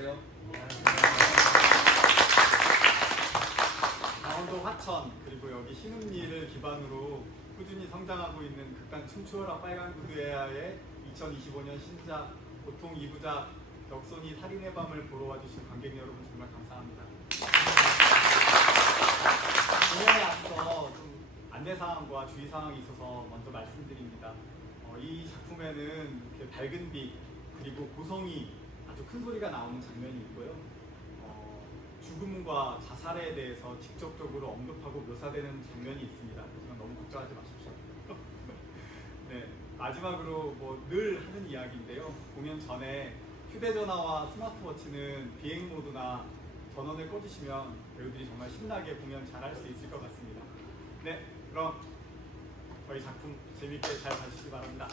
안녕하세요. 강원도 화천 그리고 여기 신흥리를 기반으로 꾸준히 성장하고 있는 극단 춤추어라 빨간 구두야의 2025년 신작 고통 2부작 덕손이 살인의 밤을 보러 와주신 관객 여러분 정말 감사합니다. 공연에 앞서 좀 안내사항과 주의사항이 있어서 먼저 말씀드립니다. 이 작품에는 이렇게 밝은 빛 그리고 고성이 아주 큰 소리가 나오는 장면이 있고요. 죽음과 자살에 대해서 직접적으로 언급하고 묘사되는 장면이 있습니다. 하지만 너무 걱정하지 마십시오. 네, 마지막으로 늘 하는 이야기인데요. 공연 전에 휴대전화와 스마트워치는 비행 모드나 전원을 꺼주시면 배우들이 정말 신나게 공연 잘할 수 있을 것 같습니다. 네, 그럼 저희 작품 재밌게 잘 봐주시기 바랍니다.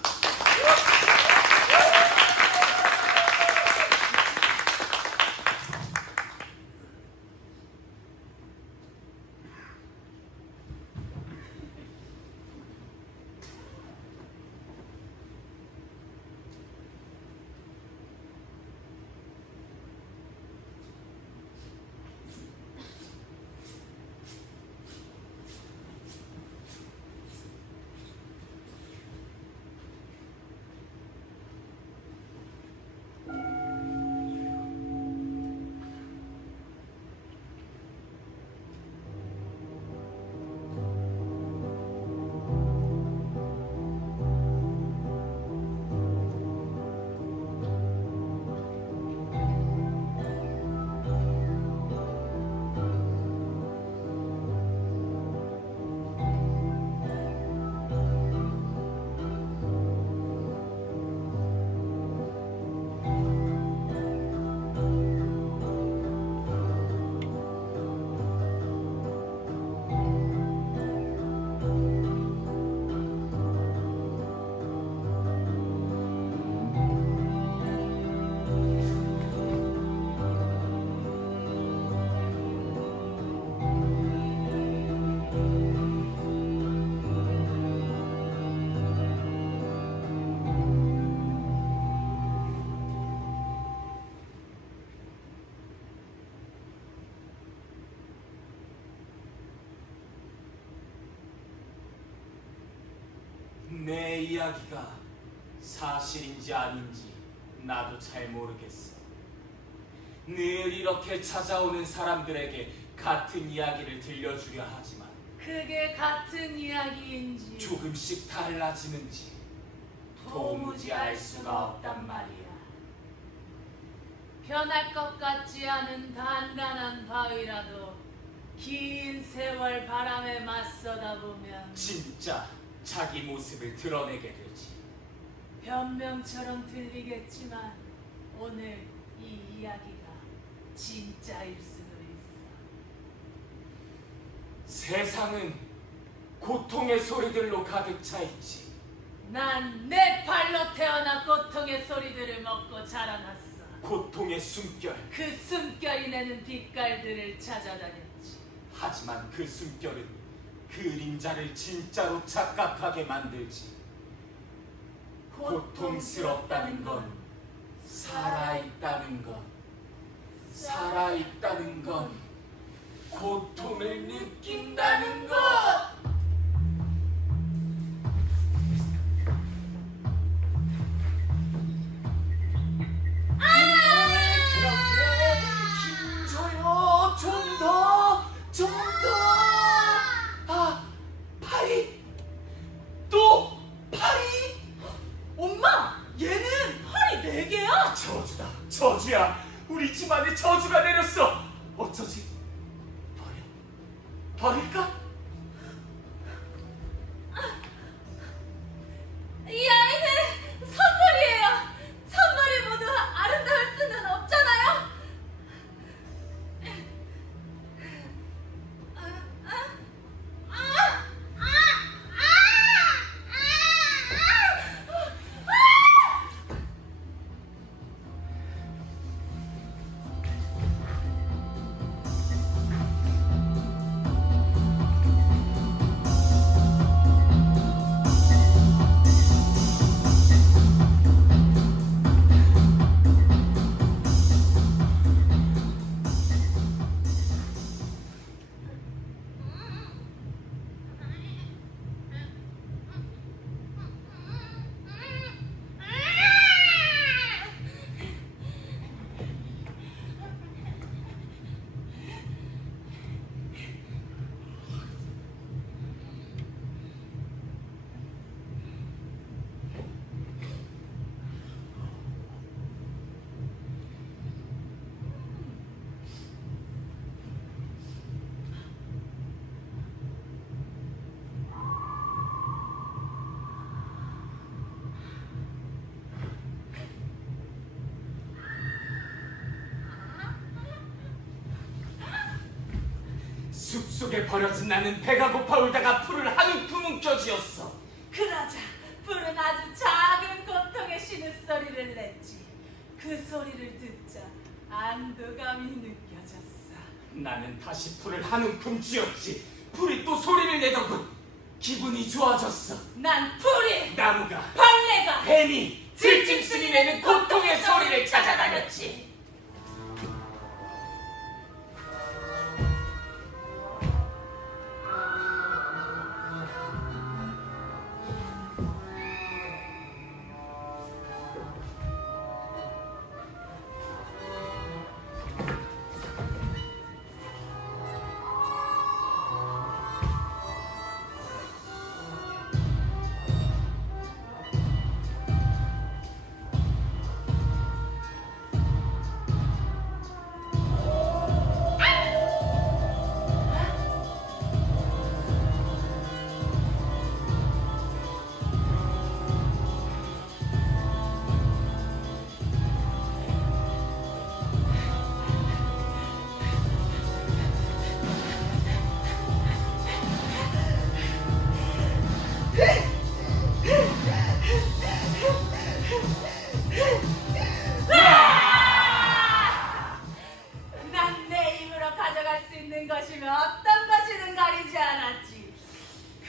내 이야기가 사실인지 아닌지 나도 잘 모르겠어. 늘 이렇게 찾아오는 사람들에게 같은 이야기를 들려주려 하지만 그게 같은 이야기인지 조금씩 달라지는지 도무지 알 수가 없단 말이야. 변할 것 같지 않은 단단한 바위라도 긴 세월 바람에 맞서다 보면 진짜 자기 모습을 드러내게 되지. 변명처럼 들리겠지만 오늘 이 이야기가 진짜일 수도 있어. 세상은 고통의 소리들로 가득 차 있지. 난 내 발로 태어나 고통의 소리들을 먹고 자라났어. 고통의 숨결. 그 숨결이 내는 빛깔들을 찾아다녔지. 하지만 그 숨결은 그림자를 진짜로 착각하게 만들지. 고통스럽다는 건 살아있다는 것, 살아있다는 건 고통을 느낀다는 것. 그렇게 힘줘요. 좀 더. 파리! 또 파리! 엄마! 얘는 팔이 4개야! 저주다, 저주야. 우리 집안에 저주가 내렸어. 어쩌지? 버릴까? 이 아이는 선물이에요! 선물이 모두 아름다울 수는 없잖아요! 숲속에 버려진 나는 배가 고파 울다가 풀을 한 움큼 움켜쥐었어. 그러자 풀은 아주 작은 고통의 신음소리를 냈지. 그 소리를 듣자 안도감이 느껴졌어. 나는 다시 풀을 한 움큼 쥐었지. 풀이 또 소리를 내더군. 기분이 좋아졌어. 난 풀이, 나무가, 벌레가, 뱀이 들짐승이 내는 고통의 소리를 찾아다녔지. 난 내 입으로 가져갈 수 있는 것이면 어떤 것이든 가리지 않았지.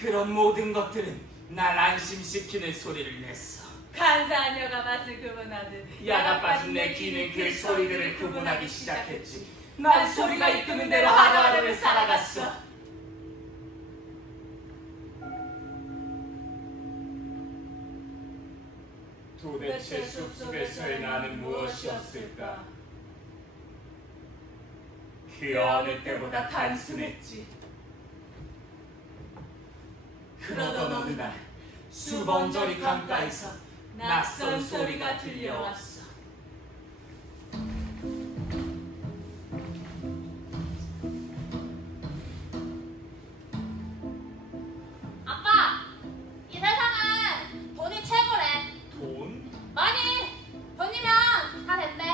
그런 모든 것들은 날 안심시키는 소리를 냈어. 간사한 여가 맛을 구분하듯 야가 빠진 내 귀는 그 소리들을 구분하기 시작했지. 난 소리가 이끄는 대로 하루하루를 살아갔어. 도대체 숲속에서의 나는 무엇이었을까? 그 어느 때보다 단순했지. 그러던 어느 날 수번저리 강가에서 낯선 소리가 들려왔어. 아빠, 이 세상은 돈이 최고래. 돈? 많이 돈이면 다 된대.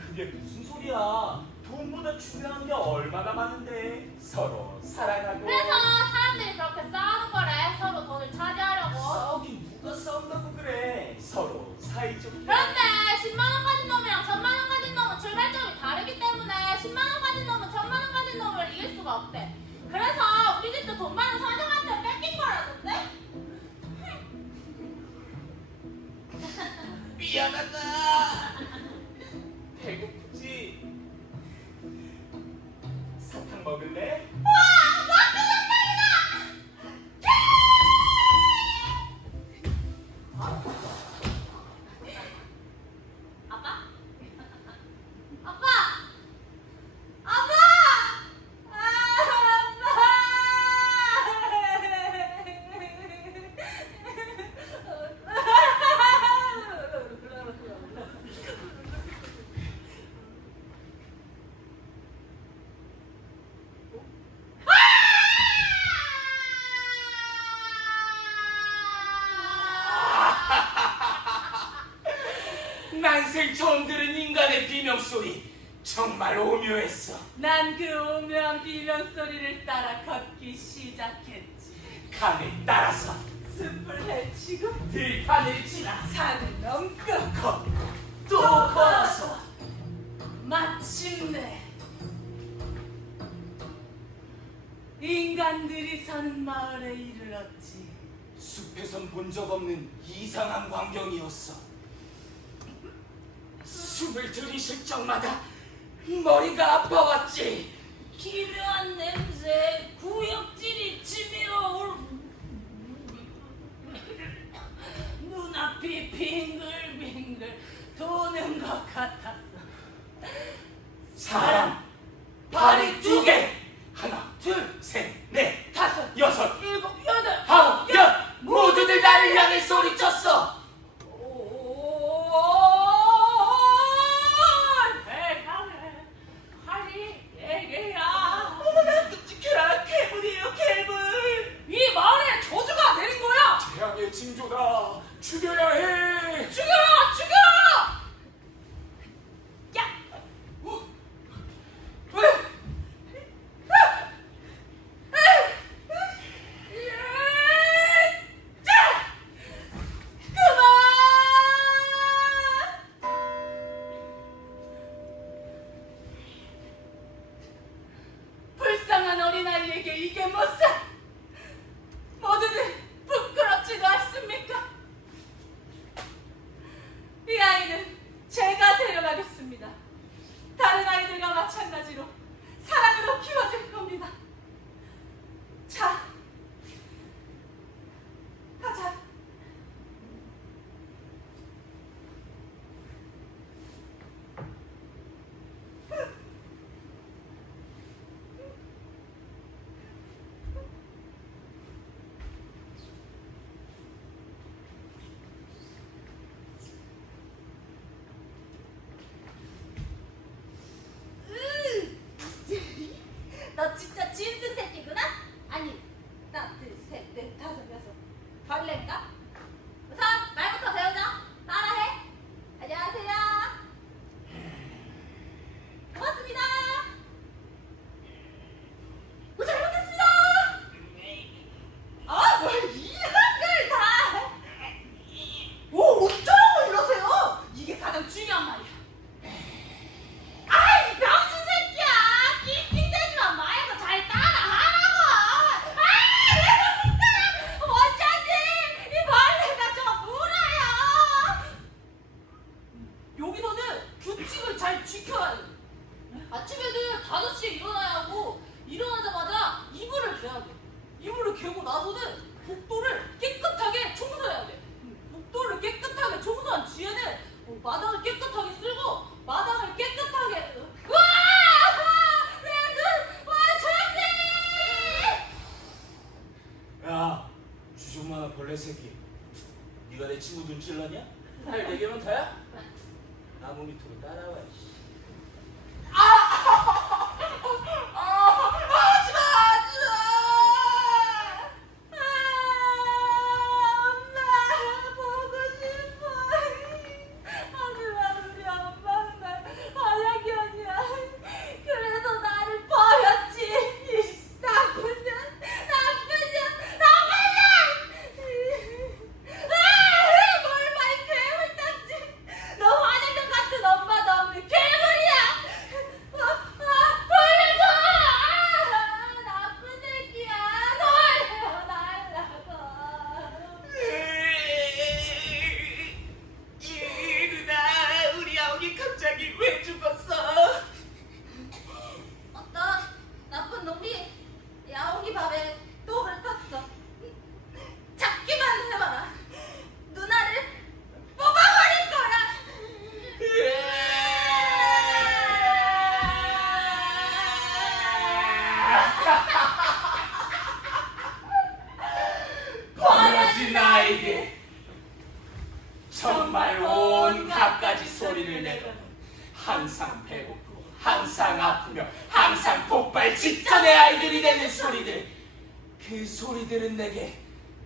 그게 무슨 소리야? 돈보다 중요한 게 얼마나 많은데. 서로 사랑하고. 그래서 사람들이 그렇게 싸우는 거래. 서로 돈을 차지하려고. 싸우긴 누가 싸운다고 그래. 서로 사이좋게. 그런데 10만 원 가진 놈이랑 1000만 원 가진 놈은 출발점이 다르기 때문에 10만 원 가진 놈은 1000만 원 가진 놈을 이길 수가 없대. 그래서 우리 집도 돈 많은 사장한테 뺏긴 거라던데? 미안하다. 배고프지? 사탕 먹을래? 아빠? 아빠! 아빠! 난생 처음 들은 인간의 비명소리. 정말 오묘했어. 난 그 오묘한 비명소리를 따라 걷기 시작했지. 강을 따라서 숲을 헤치고 들판을 지나 산을 넘고 걷고 또 걸어서 마침내 인간들이 사는 마을에 이르렀지. 숲에선 본 적 없는 이상한 광경이었어. 숨을 들이쉴 적마다 머리가 아파왔지. 기묘한 냄새, 구역질이 치밀어 눈앞이 빙글빙글 도는 것 같았어. 사람 발이 2개. 하나, 둘, 셋, 넷, 다섯, 여섯, 일곱, 여덟, 아홉, 열. 모두들 나를 향해 소리쳤어. 끔찍해라. 괴물이에요, 괴물. 이 마을에 저주가 내린 거야! 재앙의 징조다. 죽여야 해. 죽여라! 죽여라! 야! 왜? 발레인가? 우선 말부터 배우자. 따라해. 안녕하세요. 고맙습니다. 잘못했습니다. 아, 뭘 이한글 다. 오, 어쩌라고 이러세요? 이게 가장 중요한 말이야. 아이, 병신 새끼야. 낑낑대지만 말고 잘 따라하라고. 아, 내가 못 따라. 원장님, 이 벌레가 저 물어요. 여기서는 규칙을 잘 지켜야 돼. 아침에는 5시에 일어나야 하고 일어나자마자 이불을 개야 돼. 이불을 개고 나서는 복도를 깨끗하게 청소해야 돼. 복도를 깨끗하게 청소한 뒤에는 마당을 깨끗하게 쓸고 마당을 깨끗하게 우와! 내 눈! 와, 조용히! 야, 주종만한 벌레 새끼. 네가 내 친구 눈 찔렀냐? 날 4개면 다야? 나무 밑으로 따라와. 씨. 하지마! 하지마! 엄마 보고 싶어. 하지만 우리 엄마는 날 안하견이야. 그래서 나를 버렸지. 이 나쁜 년, 나쁜 년, 나쁜 년! 뭘 많이 괴물 땄지. 너 화장실 같은 엄마도 없는 괴물이야. 돌려줘! 나쁜 새끼야. 돌려달라고. 누나, 우리 야옹이 갑자기 왜 죽었어? 어떤 나쁜 놈이 야옹이 밥에 떡을 탔어. 잡기만 해봐라. 누나를 뽑아버릴 거야. 버려진 아이들. 정말 온 갖가지 소리를 내고 항상 배고프고 항상 아프며 항상 폭발 직전의 아이들이 내는 소리들. 그 소리들은 내게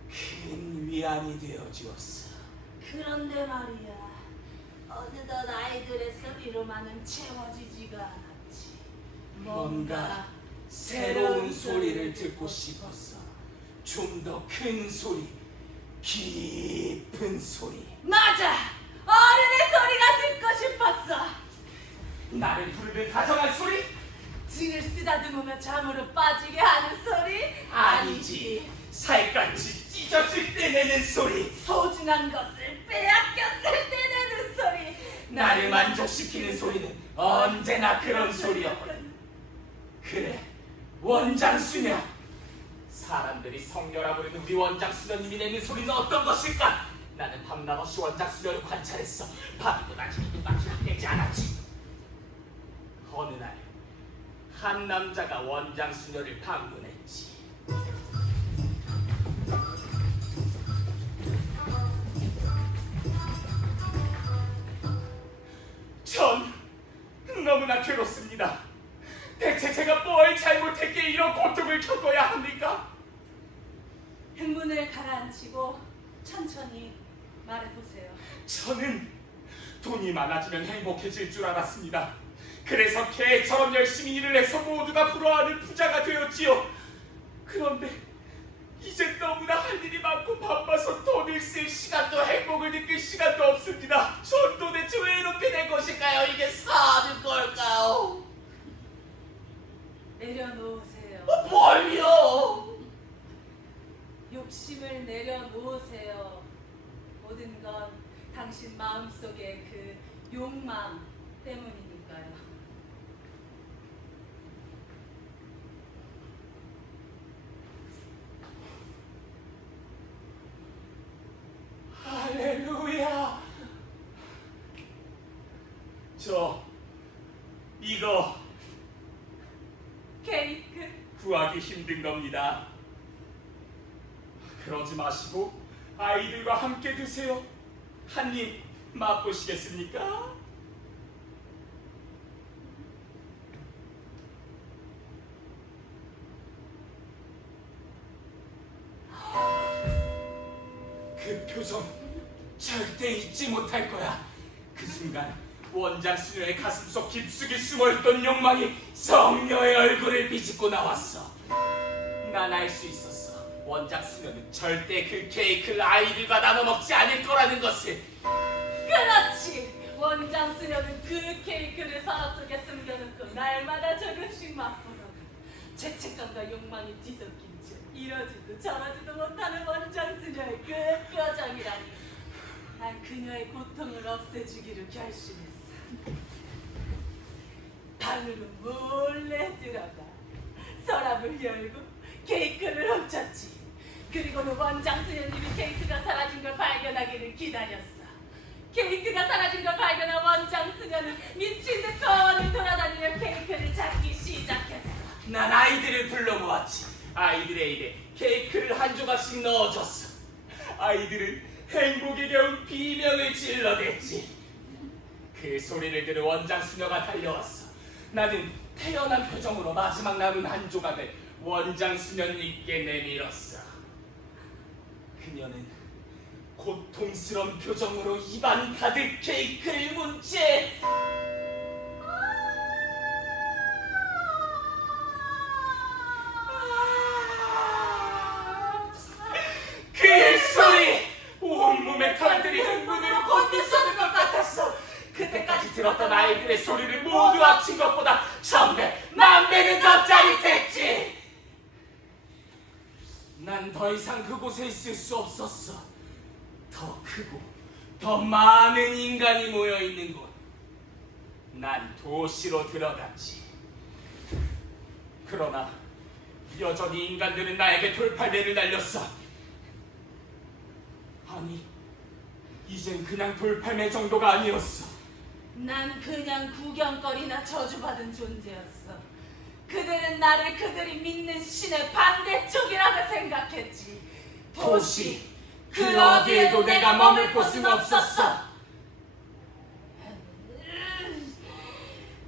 큰 위안이 되어 주었어. 그런데 말이야, 어느덧 아이들의 소리로만은 채워지지가 않았지. 뭔가 새로운 소리를 듣고 싶었어. 좀 더 큰 소리, 깊은 소리. 맞아! 어른의 소리가 듣고 싶었어! 나를 부르는 다정한 소리? 등을 쓰다듬으며 잠으로 빠지게 하는 소리? 아니지. 살갗이 찢어질 때 내는 소리. 소중한 것을 빼앗겼을 때 내는 소리! 나를 만족시키는 소리는 언제나 그런 소리였거든. 그래, 원장수녀. 사람들이 성녀라 부르는 우리 원장수녀님이 내는 소리는 어떤 것일까? 나는 밤낮 없이 원장수녀를 관찰했어. 밤이도 낮이도 맞추지 않았지. 어느 날 한 남자가 원장수녀를 방문했지. 전 너무나 괴롭습니다. 대체 제가 뭘 잘못했기에 이런 고통을 겪어야 합니까? 흥분을 가라앉히고 천천히 말해보세요. 저는 돈이 많아지면 행복해질 줄 알았습니다. 그래서 개처럼 열심히 일을 해서 모두가 부러워하는 부자가 되었지요. 그런데 이제 너무나 할 일이 많고 바빠서 돈을 쓸 시간도 행복을 느낄 시간도 없습니다. 전 도대체 왜 이렇게 된 것일까요? 이게 사는 걸까요? 내려놓으세요. 뭘요? 욕심을 내려놓으세요. 모든 건 당신 마음속의 그 욕망 때문이니까요. 할렐루야. 이거 케이크. 구하기 힘든 겁니다. 그러지 마시고 아이들과 함께 드세요. 한 입 맛보시겠습니까? 그 표정 절대 잊지 못할 거야. 그 순간 원장 수녀의 가슴속 깊숙이 숨어있던 욕망이 성녀의 얼굴을 비집고 나왔어. 난 알 수 있었어. 원장 수녀는 절대 그 케이크를 아이들과 나눠 먹지 않을 거라는 것을. 그렇지. 원장 수녀는 그 케이크를 서랍 속에 숨겨놓고 날마다 조금씩 맛보다가 죄책감과 욕망이 뒤섞인 채 이러지도 저러지도 못하는 원장 수녀의 그 표정이라니. 난 그녀의 고통을 없애주기로 결심했어. 방으로 몰래 들어가 서랍을 열고 케이크를 훔쳤지. 그리고는 원장 수녀님이 케이크가 사라진 걸 발견하기를 기다렸어. 케이크가 사라진 걸 발견한 원장 수녀는 미친 듯 거원을 돌아다니며 케이크를 찾기 시작했어. 난 아이들을 불러 모았지. 아이들의 입에 케이크를 한 조각씩 넣어줬어. 아이들은 행복에 겨운 비명을 질러댔지. 그 소리를 들은 원장 수녀가 달려왔어. 나는 태연한 표정으로 마지막 남은 한 조각을 원장 수녀님께 내밀었어. 그녀는 고통스러운 표정으로 입안 가득 케이크를 문 채 그 소리! 온몸의 털들이 흥분으로 곤두서는 것 같았어. 그때까지 들었던 아이들의 소리를 모두 합친 것보다 1000배, 10,000배는 더 짜릿했지. 난 더 이상 그곳에 있을 수 없었어. 더 크고 더 많은 인간이 모여있는 곳. 난 도시로 들어갔지. 그러나 여전히 인간들은 나에게 돌팔매를 날렸어. 아니, 이젠 그냥 돌팔매 정도가 아니었어. 난 그냥 구경거리나 저주받은 존재였어. 그들은 나를 그들이 믿는 신의 반대쪽이라고 생각했지. 도시, 그 어디에도 내가 머물 곳은 없었어.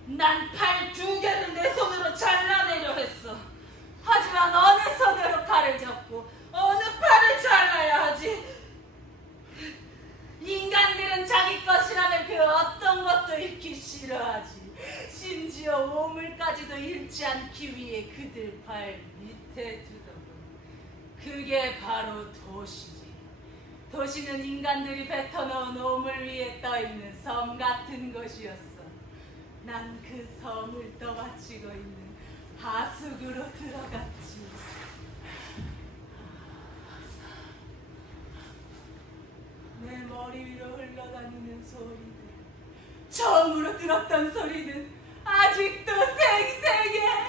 난 팔 2개를 내 손으로 잘라내려 했어. 하지만 어느 손으로 칼을 잡고 어느 팔을 잘라야 하지? 인간들은 자기 것이라면 그 어떤 것도 잃기 싫어하지. 심지어 오물까지도 잃지 않기 위해 그들 발 밑에 두더군. 그게 바로 도시지. 도시는 인간들이 뱉어놓은 오물 위에 떠있는 섬 같은 곳이었어. 난 그 섬을 떠받치고 있는 하숙으로 들어갔지. 내 머리 위로 흘러다니는 소리들, 처음으로 들었던 소리는 아직도 생생해.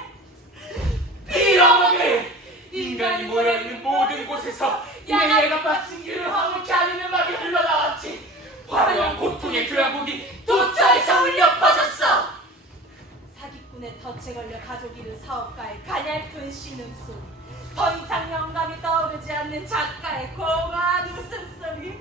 빌어먹을! 인간이 모여있는 모든 곳에서 내가 빠진 길을 화물케 하는 음악이 흘러나왔지. 화려한 고통의 교향곡이 도처에서 울려 퍼졌어. 사기꾼의 덫에 걸려 가족 잃은 사업가의 가냘픈 신음소리, 더 이상 영감이 떠오르지 않는 작가의 고마운 웃음소리,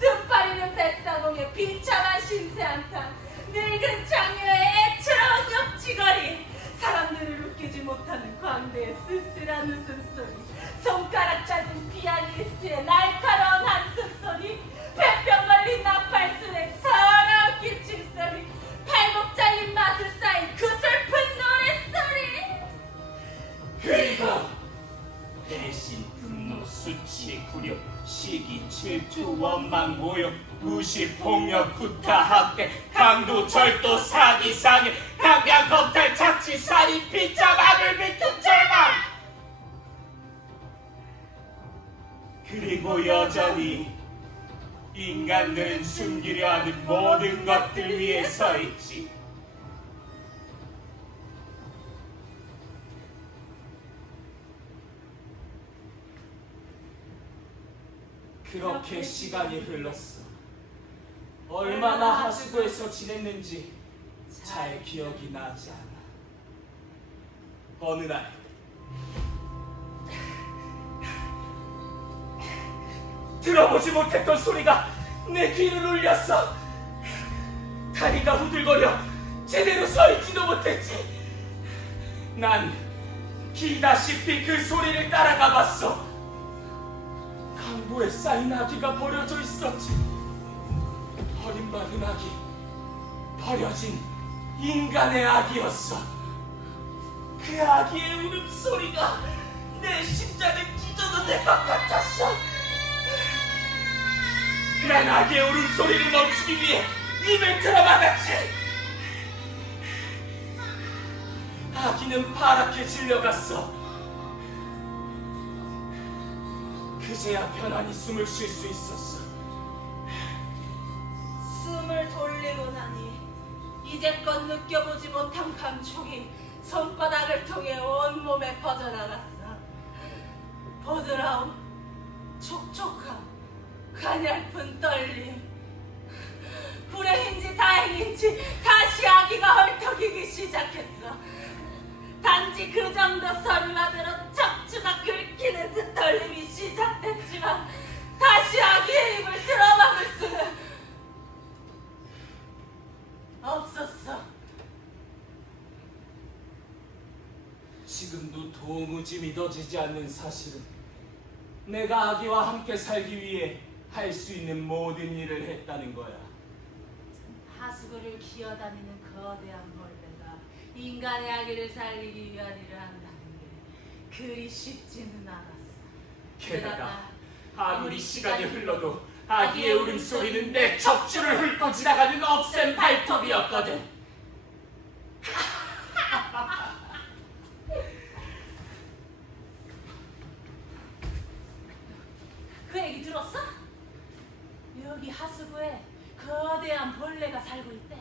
등파리는 뱃사공의 비참한 신세한탄, 늙은 장녀의 애처로운 욕지거리, 사람들을 웃기지 못하는 광대의 쓸쓸한 웃음소리, 손가락 짧은 피아니스트의 날카로운 한숨소리, 폐병 걸린 나팔순의 서러운 기침소리, 팔목 잘린 마술사의 그 슬픈 노랫소리. 그리고 배신, 분노, 수치, 굴욕, 시기, 질투, 원망, 모욕, 무시, 폭력, 구타, 학대, 강도, 절도, 사기, 상해, 강간, 검탈, 착취, 살인, 비참, 악을 비튼 절망. 그리고 여전히 인간들은 숨기려 하는 모든 것들 위에 서 있지. 그렇게 시간이 흘렀어. 얼마나 하수구에서 지냈는지 잘 기억이 나지 않아. 어느 날 들어보지 못했던 소리가 내 귀를 울렸어. 다리가 후들거려 제대로 서 있지도 못했지. 난 기다시피 그 소리를 따라가 봤어. 창고에 쌓인 아기가 버려져 있었지. 버림받은 아기, 버려진 인간의 아기였어. 그 아기의 울음소리가 내 심장을 찢어놓을 것 같았어. 난 아기의 울음소리를 멈추기 위해 입을 틀어막았지. 아기는 파랗게 질려갔어. 그제야 편안히 숨을 쉴 수 있었어. 숨을 돌리고 나니 이제껏 느껴보지 못한 감촉이 손바닥을 통해 온몸에 퍼져나갔어. 보드라움, 촉촉함, 가냘픈 떨림. 불행인지 다행인지 다시 아기가 헐떡이기 시작했어. 단지 그 정도 소리만 들어 척추가 긁히는 듯 떨림이 시작됐지만 다시 아기의 입을 틀어막을 수는 없었어. 지금도 도무지 믿어지지 않는 사실은 내가 아기와 함께 살기 위해 할 수 있는 모든 일을 했다는 거야. 하수구를 기어다니는 거대한 벌레가 인간의 아기를 살리기 위한 일을 한다는 게 그리 쉽지는 않았어. 게다가 아무리 시간이 흘러도 아기의 울음소리는 내 척추를 훑고 지나가는 억센 발톱이었거든. 그 얘기 들었어? 여기 하수구에 거대한 벌레가 살고 있대.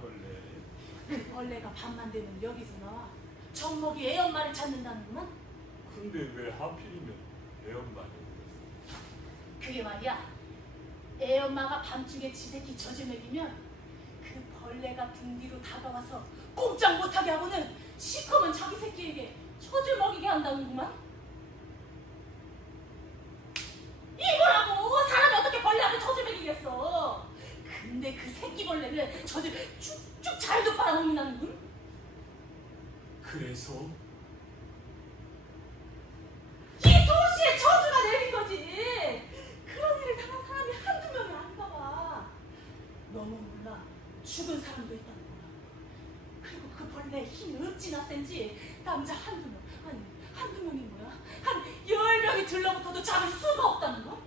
벌레? 그 벌레가 밤만 되면 여기서 나와 젖먹이 애 엄마를 찾는다는구만. 근데 왜 하필이면 애 엄마를? 그게 말이야, 애 엄마가 밤중에 지 새끼 젖을 먹이면 그 벌레가 등 뒤로 다가와서 꼼짝 못하게 하고는 시커먼 자기 새끼에게 젖을 먹이게 한다는구만. 이거라고! 사람이 어떻게 벌레한테 젖을 먹이겠어. 근데 그 새끼 벌레는 젖을 쭉쭉 잘도 빨아먹는다는군. 그래서? 이 도시에 저주가 내린 거지. 그런 일을 당한 사람이 한두 명이 아닌가 봐. 너무 몰라. 죽은 사람도 있다는 거야. 그리고 그 벌레의 힘이 어찌나 센지 남자 한두 명, 아니 한두 명이 뭐야? 한 10명이 들러붙어도 잡을 수가 없다는 거?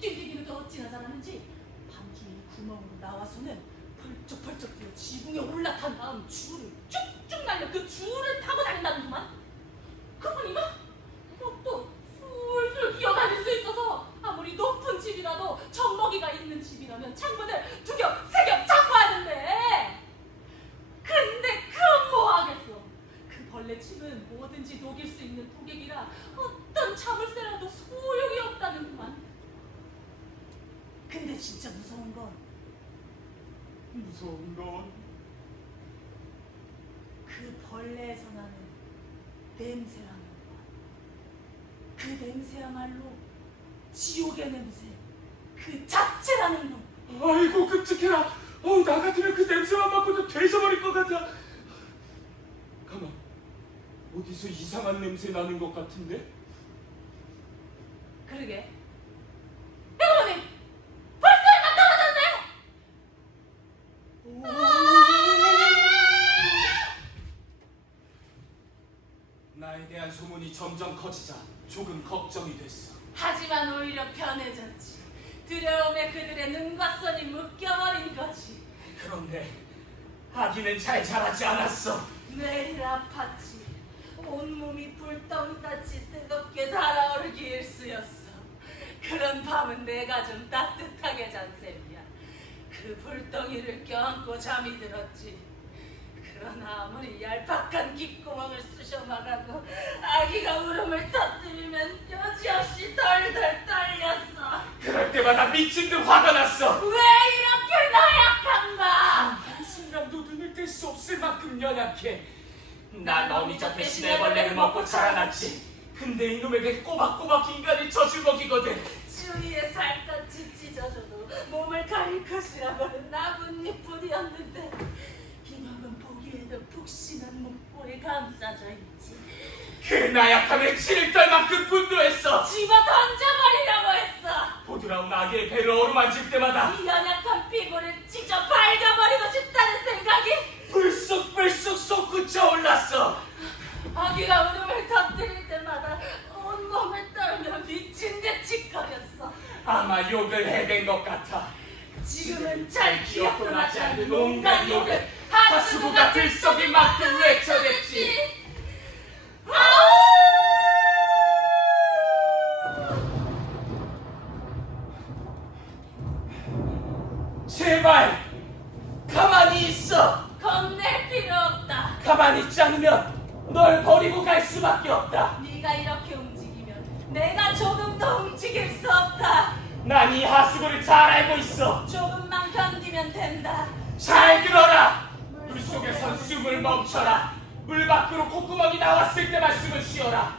뛰기는 그 어찌나 잘하는지 밤중에 구멍으로 나와서는 펄쩍펄쩍 뛰어 지붕에 올라탄 다음 줄을 쭉쭉 날려 그 줄을 타고 다닌다는구만. 그뿐인가? 또 술술 기어다닐 수 있어서 아무리 높은 집이라도 젖먹이가 있는 집이라면 창문을 2겹, 3겹 잡고 하는데. 근데 그건 뭐 하겠어. 그 벌레 침은 뭐든지 녹일 수 있는 독액이라 어떤 자물쇠라도 소용이 없다는구만. 근데 진짜 무서운 건 그 벌레에서 나는 냄새라는 거야. 그 냄새야말로 지옥의 냄새 그 자체라는 거. 아이고 끔찍해라. 나 같으면 그 냄새만 맡고도 되져버릴 것 같아. 가만, 어디서 이상한 냄새 나는 것 같은데? 그러게. 백어머니 벌써만 떨어졌네. 나에 대한 소문이 점점 커지자 조금 걱정이 됐어. 하지만 오히려 편해졌지. 두려움에 그들의 눈과 손이 묶여버린 거지. 그런데 아기는 잘 자라지 않았어. 매일 아팠지. 온몸이 불덩이같이 뜨겁게 달아오르기 일쑤였어. 그런 밤은 내가 좀 따뜻하게 잔 셈이야. 그 불덩이를 껴안고 잠이 들었지. 그러나 아무리 얄팍한 귓구멍을 쑤셔막아도 아기가 울음을 터뜨리면 여지없이 덜덜 떨렸어. 그럴 때마다 미친 듯 화가 났어. 왜 이렇게 나약한가? 한순간도 눈을 뗄 수 없을 만큼 연약해. 난 어미잡혀 시내벌레를 먹고 자라났지. 근데 이놈에게 꼬박꼬박 인간의 젖을 먹이거든. 주위에 살갗이 찢어져도 몸을 가릴 것이라고는 나뭇잎뿐이었는데 이놈은 보기에도 푹신한 목골에 감싸져 있지. 그 나약함에 치를 떨 만큼 분노했어. 집어 던져버리라고 했어. 보드라운 아기의 배를 어루만질 때마다 이 연약한 피부를 찢어 밝아버리고 싶다는 생각이 불쑥불쑥 솟구쳐 올랐어. 아기가 울음을 터뜨릴 때마다 온몸을 떨며 미친 듯 짓거렸어. 아마 욕을 해댄 것 같아. 지금은 잘 기억도 기억도 나지 나지 않는 않는 온갖 욕을 하수구가 들썩일 만큼 외쳐댔지. 제발 가만히 있어. 겁낼 필요 없다. 가만히 있지 않으면 널 버리고 갈 수밖에 없다. 네가 이렇게 움직이면 내가 조금 더 움직일 수 없다. 난 이 하수구를 잘 알고 있어. 조금만 견디면 된다. 잘 들어라. 물속에선 숨을 멈춰라. 물 밖으로 콧구멍이 나왔을 때만 숨을 쉬어라.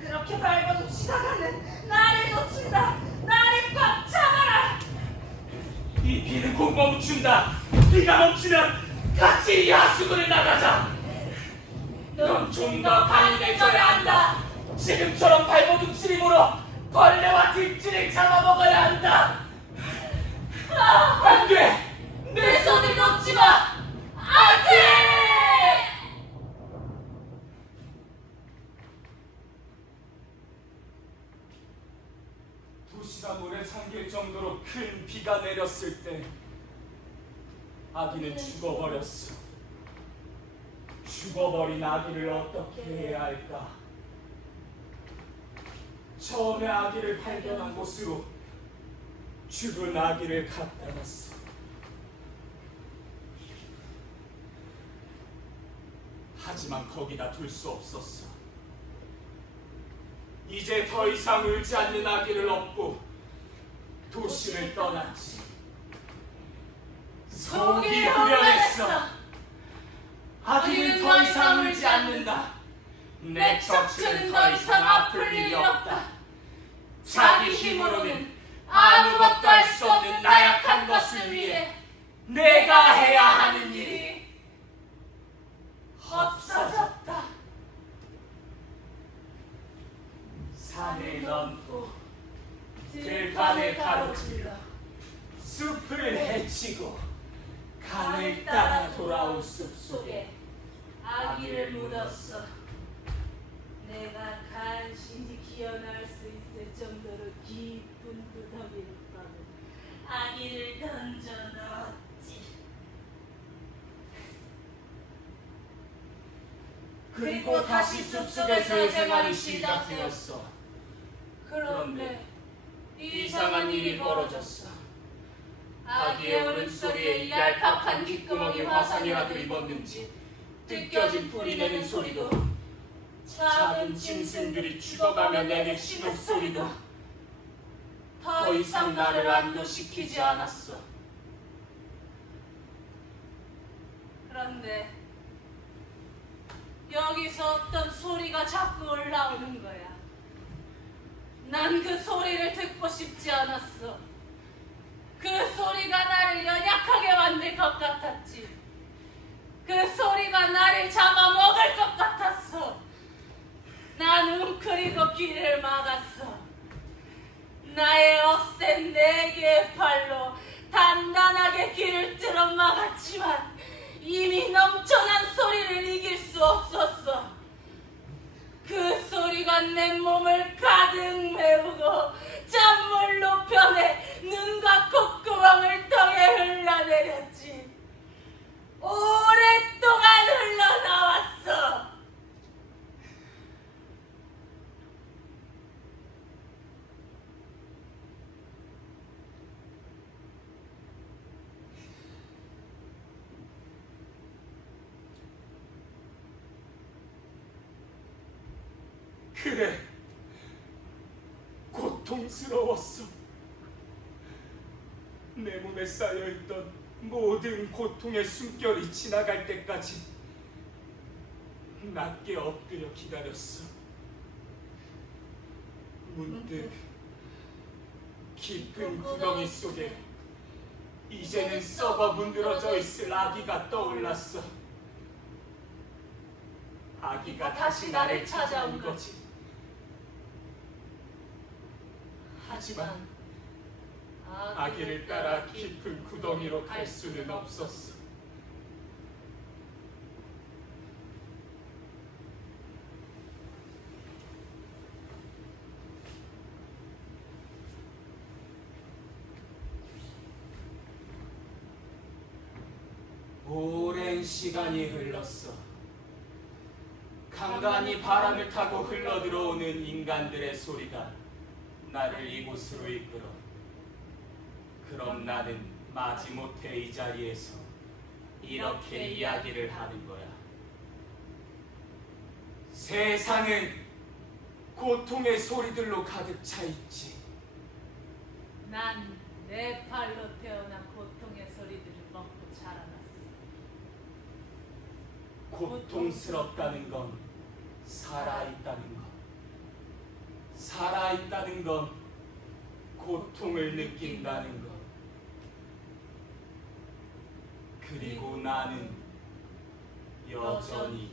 그렇게 밟아눕시다가는 나를 놓친다. 나를 꽉 잡아라. 이 비는 곧 멈춘다. 비가 멈추면 같이 이 하수구를 나가자. 넌 좀 더 강인해져야 한다. 지금처럼 발버둥 치림으로 벌레와 들쥐를 잡아먹어야 한다. 안 돼. 내 손을 놓지 마. 안 돼. 도시가 물에 잠길 정도로 큰 비가 내렸을 때 아기는 죽어버렸어. 죽어버린 아기를 어떻게 해야 할까? 처음에 아기를 발견한 곳으로 죽은 아기를 갖다 놨어. 하지만 거기다 둘 수 없었어. 이제 더 이상 울지 않는 아기를 업고 도시를 떠났지. 속이 후련했어. 아기는 더 이상 울지 않는다. 내 척추는 더 이상 아플 일이 없다. 자기 힘으로는 아무것도 할 수 없는 나약한 것을 위해 내가 해야 하는 일이 없어졌다. 산을 넘고 들판을 가로질러 숲을 헤치고 강을 따라 돌아온 숲속에 아기를 묻었어. 내가 간신히 기어날 수 있을 정도로 깊은 구덩이를 파고 아기를 던져 넣었지. 그리고 다시 숲속에서의 생활이 시작되었어. 그런데 이상한 일이 벌어졌어. 아기의 울음소리에 이 얄팍한 귓구멍이 화상이라도 입었는지 뜯겨진 풀이 내는 소리도, 작은 짐승들이 죽어가며 내는 신음소리도 더 이상 나를 안도시키지 않았어. 그런데 여기서 어떤 소리가 자꾸 올라오는 거야. 난 그 소리를 듣고 싶지 않았어. 그 소리가 나를 연약하게 만들 것 같았지. 그 소리가 나를 잡아먹을 것 같았어. 난 웅크리고 귀를 막았어. 나의 억센 4개의 팔로 단단하게 귀를 뚫어 막았지만 이미 넘쳐난 소리를 이길 수 없었어. 그 소리가 내 몸을 가득 메우고 잔물로 변해 눈과 콧구멍을 통해 흘러내렸지. 오랫동안 흘러나왔어. 그래, 고통스러웠어. 내 몸에 쌓여있던 모든 고통의 숨결이 지나갈 때까지 낮게 엎드려 기다렸어. 문득 깊은 구덩이 속에 이제는 썩어 문드러져 있을 아기가 떠올랐어. 아기가 다시 나를 찾아온 거지. 하지만 아기를 따라 깊은 구덩이로 갈 수는 없었어. 오랜 시간이 흘렀어. 간간히 바람을 타고 흘러들어오는 인간들의 소리가 나를 이곳으로 이끌어. 그럼 나는 마지못해 이 자리에서 이렇게 이야기를 하는 거야. 세상은 고통의 소리들로 가득 차 있지. 난 내 팔로 태어난 고통의 소리들을 먹고 자라났어. 고통스럽다는 건 살아있다는 것. 살아있다는 건 고통을 느낀다는 것. 그리고 나는 여전히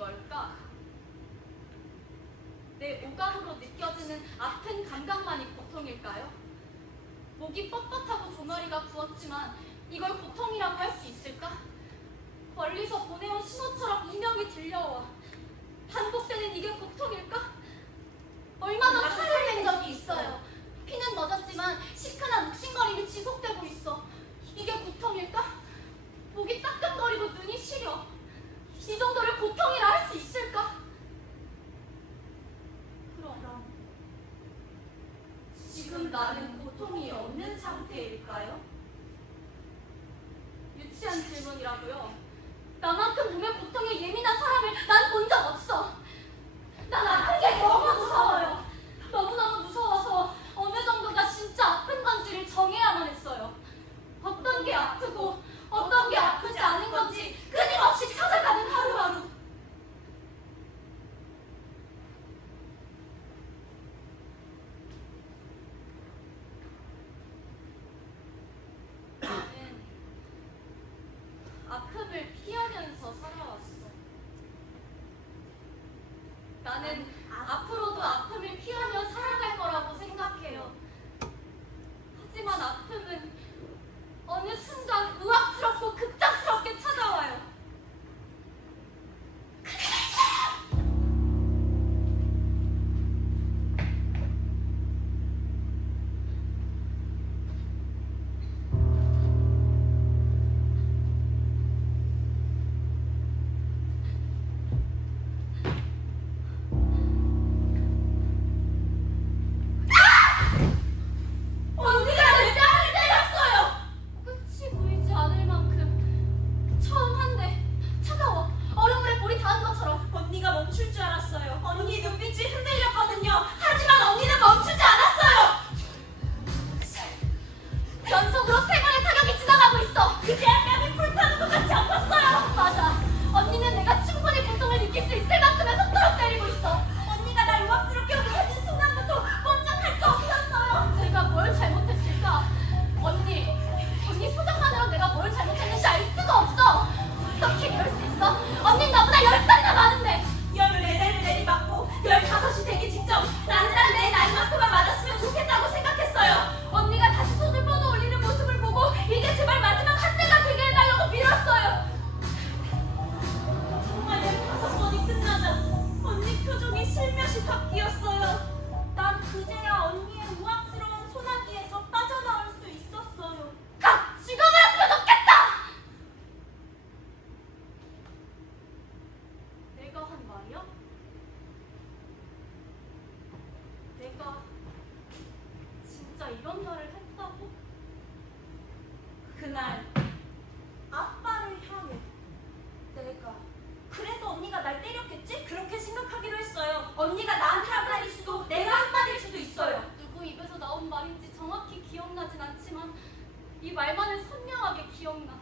걸까? 내 오감으로 느껴지는 아픈 감각만이 고통일까요? 목이 뻣뻣하고 종아리가 부었지만 이걸 고통이라고 할 수 있을까? 멀리서 보내온 신호처럼 이명이 들려와 반복되는 이게 고통일까? 얼마 전 살을 낸 적이 있어요. 피는 멎었지만 시큰한 욱신거림이 지속되고 있어. 이게 고통일까? 목이 따끔거리고 눈이 시려. 이 정도를 고통이라 할 수 있을까? 그럼 지금 나는 고통이 없는 상태일까요? 유치한 질문이라고요. 나만큼 몸의 고통에 예민한 사람을 난 본 적 없어. 난 아픈 게 너무 무서워요. 너무너무 무서워서 어느 정도가 진짜 아픈 건지를 정해야만 했어요. 어떤 게 아프고 어떤 게 아프지 않은 건지 끊임없이 찾아가는 하루하루. 나는 아픔을 피하면서 살아왔어. 나는 앞으로도 아픔을 피하며 살아갈 거라고 생각해요. 하지만 아픔은 어느 순간 우악스럽고 급작스럽게 찾아와요. 언니가 내 뺨을 때렸어요. 끝이 보이지 않을 만큼 처음 한 대 차가워 얼음물에 볼이 닿은 것처럼. 언니가 멈출 줄 알았어요. 언니 눈빛이 흔들렸거든요. 하지만 언니는 멈추지 않았어요. 연속으로 3번의 타격이 지나가고 있어. 그제 뺨이 불타는 것 같이 아팠어요. 맞아. 언니는 내가 충분히 고통을 느낄 수 있을 만큼의 속도로 때리고 있어. 언니가 날 우악스럽게 여겨진 순간부터 꼼짝할 수 없었어요. 내가 뭘 잘못했을까? 언니 표정만으로 내가 뭘 잘못했는지 알 수가 없어. 어떻게 이럴 수 있어? 언니 나보다 10살이나 많은데. 14대를 내리맞고 15이 되기 직전 나는 내 나이만큼만 맞았으면 좋겠다고 생각했어요. 언니가 다시 손을 뻗어 올리는 모습을 보고 이게 제발 마지막 한 대가 되게 해달라고 빌었어요. 정말 15번이 끝나자 언니 표정이 슬며시 바뀌었어요. 난 그제야 언니의 우악스러운 소나기에서 빠져나올 수 있었어요. 가! 죽어버렸으면 좋겠다! 내가 한 말이야? 내가 진짜 이런 말을 했다고? 그날 아빠를 향해 내가 그래서 언니가 날 때렸겠지? 그렇게 생각하기로 했어요. 언니가 나한테 한 말일 수도 내가 한 말일 수도 있어요. 누구 입에서 나온 말인지 정확히 기억나진 않지만 이 말만은 선명하게 기억나.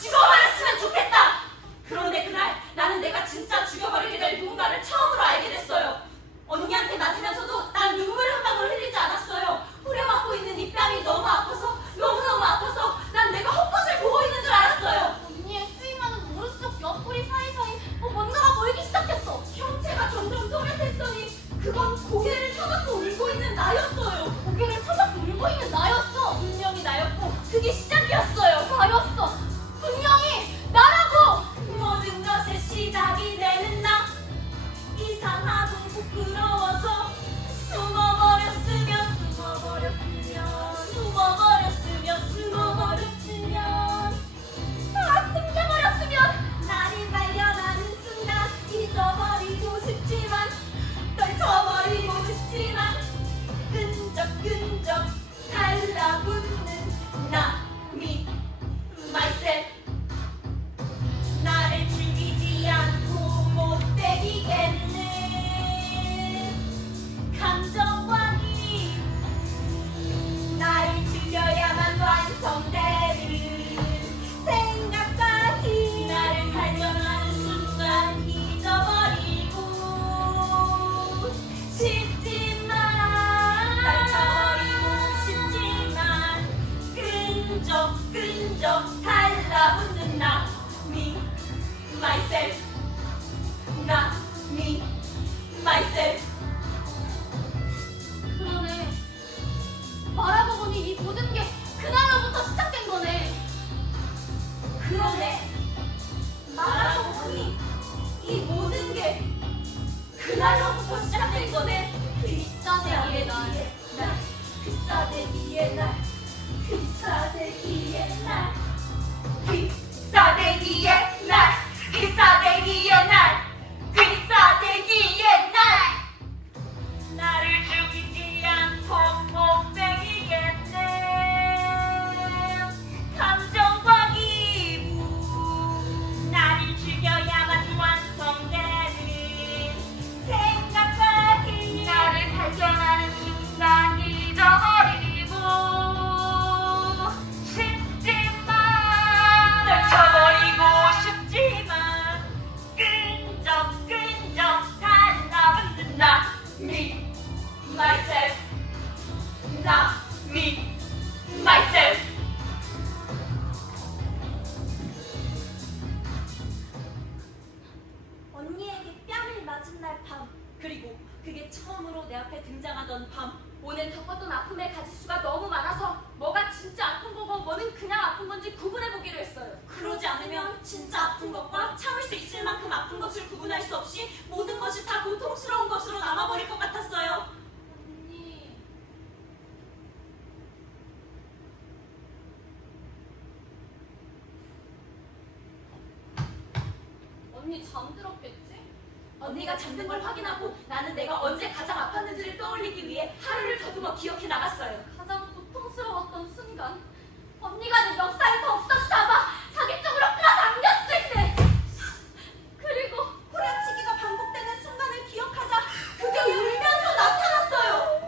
죽어버렸으면 좋겠다! 그런데 그날 나는 내가 진짜 죽여버리게 될 누군가를 처음으로 알게 됐어요. 언니한테 맞으면서도 난 눈물 한 방울 흘리지 않았어요. 후려맞고 있는 이 뺨이 너무 아파서 너무너무 아파서 난 내가 헛것을 보고 있는 줄 알았어요. 언니의 스윙하는 오른쪽 옆구리 사이사이 뭔가가 보이기 시작했어. 형체가 점점 또렷했더니 그건 고개를 쳐박고 울고 있는 나였어요. 고개를 쳐박고 울고 있는 나였어. 분명히 나였고 그게 시작이었어요. 나였어. 분명히 나라고. 모든 것의 시작이 되는 나 이상하고 부끄러워서 숨어버렸으면 숨겨버렸으면 나를 발견하는 순간 잊어버리고 싶지만 떨쳐버리고 싶지만 끈적끈적 달라붙는 나 me myself 나를 죽이지 않고 못 때리겠는 감정광이 나를 죽여야만 완성되는 생각까지 나를 발견하는 순간 잊어버리고 싶지만 떨쳐버리고 싶지만 끈적끈적 달라붙는 나 me myself 나, me, myself. 그러네. 말하고 보니 이 모든 게 그날로부터 시작된 거네. 그러네. 말하고 보니 이 모든 게 그날로부터 시작된 거네. 귀싸대기의 날. 귀싸대기의 날, 귀싸대기의 날, 귀싸대기의 날, 귀싸대기의 날, 귀싸대기의 날. 나를 죽이지 않고 못 먹이겠네. 감정과 기분, 나를 죽여야만 완성되는 생각과 힘, 나를 발견하는 순간 잊어버리고 싶지만, 떨쳐버리고 싶지만 끈적끈적 달라붙는 나, me, myself. 나, me, myself. 언니에게 뺨을 맞은 날 밤, 그리고 그게 처음으로 내 앞에 등장하던 밤. 오늘 겪었던 아픔의 가지수가 너무 많아서 뭐가 진짜 아픈 거고 뭐는 그냥 아픈 건지 구분해보기로 했어요. 그러지 않으면 진짜 아픈 것과 참을 수 있을 만큼 아픈 것을 구분할 수 없이 모든 것이 다 고통스러운 것으로 남아버릴 것 같았어요. 언니. 언니 잠들었겠지? 언니가 잠든 걸 확인하고 나는 내가 언제 가장 아팠는지를 떠올리기 위해 하루를 더듬어 기억해 나갔어요. 가장 고통스러웠던 순간 언니가 내 멱살을 덥석 잡아 자기 쪽으로 끌어당겼을 때, 그리고 후려치기가 반복되는 순간을 기억하자 그게 울면서 나타났어요.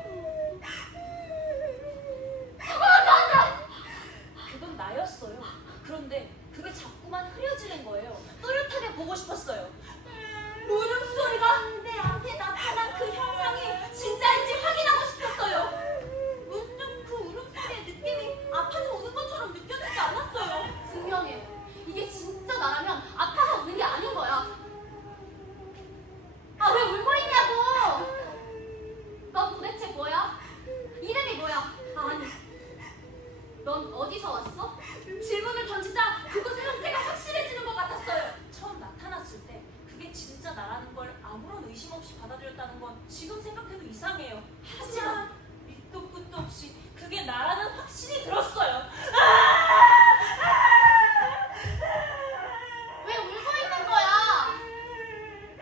그건 나였어요. 그런데 그게 자꾸만 흐려지는 거예요. 또렷하게 보고 싶었어요. 울음소리가 내 앞에 나타난 그 형상이 진짜인지 확인하고 싶었어요. 문득 그 울음소리의 느낌이 아파서 우는 것처럼 느껴지지 않았어요. 분명해. 이게 진짜 나라면 아파서 우는 게 아닌 거야. 아, 왜 울고 있냐고! 넌 도대체 뭐야? 이름이 뭐야? 아니, 넌 어디서 왔어? 질문을 던지자 그곳의 형태가 확실해지는 것 같았어요. 처음 나타났을 때 그게 진짜 나라는 걸 아무런 의심 없이 받아들였다는 건 지금 생각해도 이상해요. 하지만 밑도 끝도 없이 그게 나라는 확신이 들었어요. 왜 울고 있는 거야?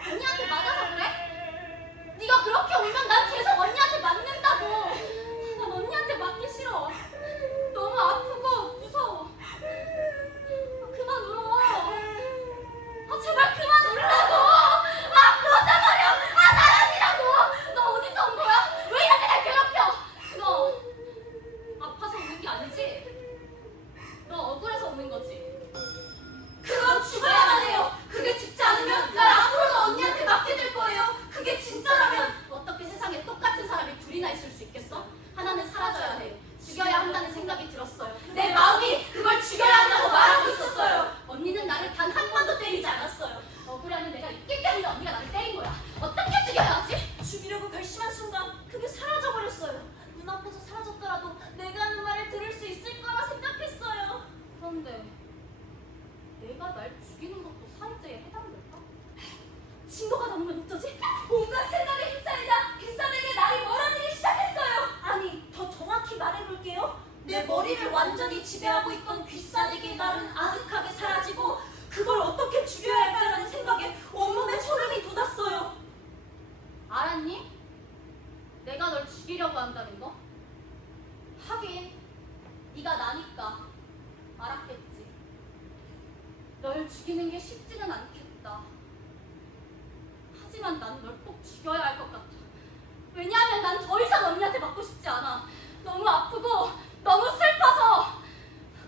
언니한테 맞아서 그래? 네가 그렇게 울면 난 계속 언니한테 맞는다고. 난 언니한테 맞기 싫어. 너무 아프고 무서워. 그만 울어. 아, 제발 그만 울라고. 아, 꺼져버려. 아, 나라니라고. 너 어디서 온 거야? 왜 이렇게 날 괴롭혀? 너 아파서 우는 게 아니지? 너 억울해서 우는 거지? 그건 죽어야만 해요. 그게 죽지 않으면 날 앞으로도 언니한테 맡게 될 거예요. 그게 진짜라면. 어떻게 세상에 똑같은 사람이 둘이나 있을 수 있겠어? 하나는 사라져야 해. 죽여야 한다는 생각이 들었어요. 내 마음이 그걸 죽여야 한다고 말하고 있었어요. 언니는 나를 단 한 번도 때리지 않았어요. 억울하면 내가 있기 때문에 언니가 나를 때린 거야. 어떻게 죽여야 하지? 죽이려고 결심한 순간 그게 사라져버렸어요. 눈앞에서 사라졌더라도 내가 하는 말을 들을 수 있을 거라 생각했어요. 그런데 내가 날 죽이는 것도 살인죄에 해당될까? 증거가 남으면 어쩌지? 온갖 생각에 휩싸이자 귀싸대기의 날이 멀어지기 시작했어요. 아니, 더 정확히 말해볼게요. 내 머리를 완전히 지배하고 있던 귀싸대기의 날은 아득하게 사라지고 그걸 어떻게 죽여야 할까라는 생각에 온몸에 소름이 돋았어요. 알았니? 내가 널 죽이려고 한다는 거? 하긴 네가 나니까 알았겠지. 널 죽이는 게 쉽지는 않겠다. 하지만 난 널 꼭 죽여야 할 것 같아. 왜냐하면 난 더 이상 언니한테 맞고 싶지 않아. 너무 아프고 너무 슬퍼서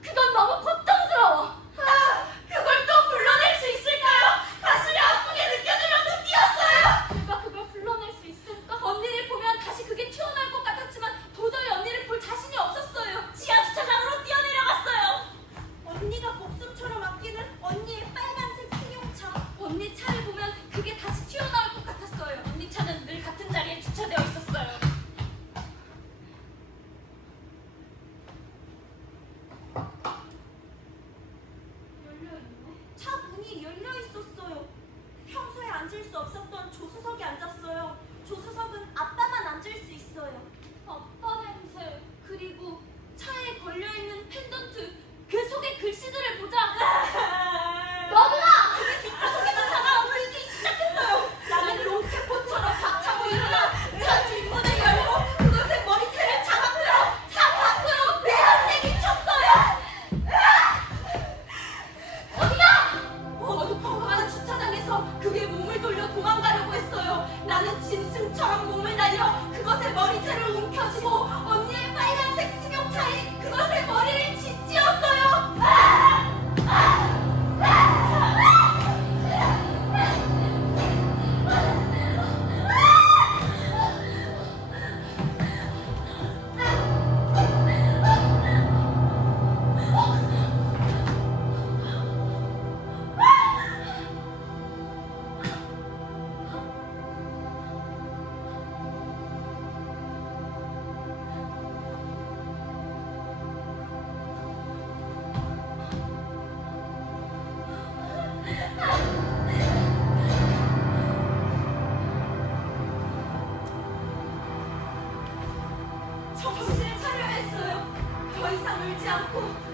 그건 너무 고통스러워. 그걸 또 불러낼 수 있을까요? 가슴이 아프게 느껴지려고 뛰었어요. 내가 그걸 불러낼 수 있을까? 언니를 보면 다시 그게 튀어나올 것 같았지만 도저히 언니를 볼 자신이 없었어요. 지하 주차장으로 뛰어내려갔어요. 언니가 목숨처럼 아끼는 언니의 빨간색 승용차. 언니 차를 보면 그게 다시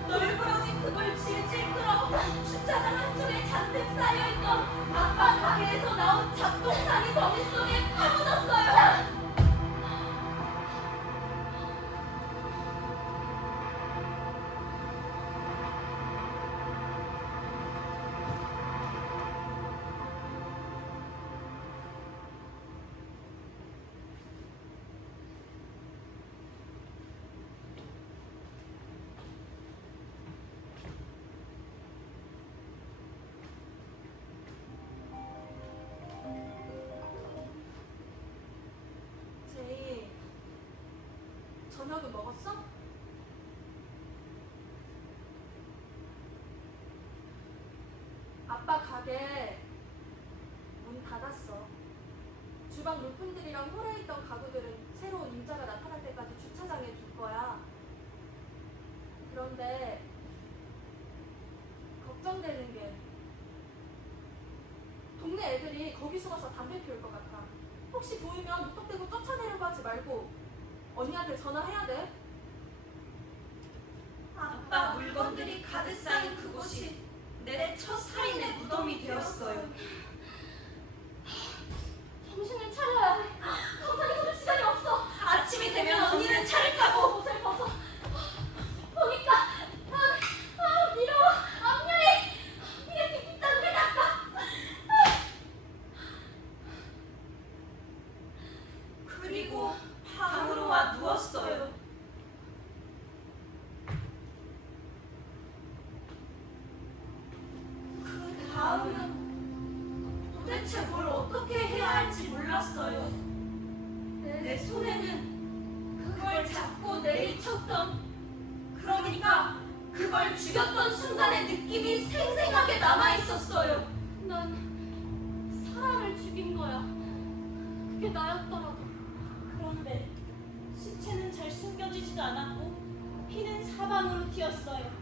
널브러진 그걸 질질 끌어 주차장 한쪽에 잔뜩 쌓여있던 아빠 가게에서 나온 잡동사니 더미 속에 파묻었어요. 제이, 저녁은 먹었어? 아빠 가게 문 닫았어. 주방 물품들이랑 홀에 있던 가구들은 새로운 임자가 나타날 때까지 주차장에 둘 거야. 그런데 걱정되는 게 동네 애들이 거기 숨어서 담배 피울 것 같아. 혹시 보이면 무턱대고 쫓아내려고 하지 말고 언니한테 전화해야 돼. 아빠 물건들이 가득 쌓인 그곳이 내 첫 살인의 무덤이 되었어요. 정신을 차려야 해. 가만히 있을 시간이 없어. 아침이 되면 언니는 차를 타고 옷을 벗어. 보니까 미러워. 앞면이 이렇게 뒷땅을 닦아. 그리고 방으로 와 누웠어요. 그 다음은 도대체 뭘 어떻게 해야 할지 몰랐어요. 내 손에는 그걸 잡고 내리쳤던, 그러니까 그걸 죽였던 순간의 느낌이 생생하게 남아있었어요. 난 사람을 죽인 거야. 그게 나였더라도. 그런데 시체는 잘 숨겨지지도 않았고 피는 사방으로 튀었어요.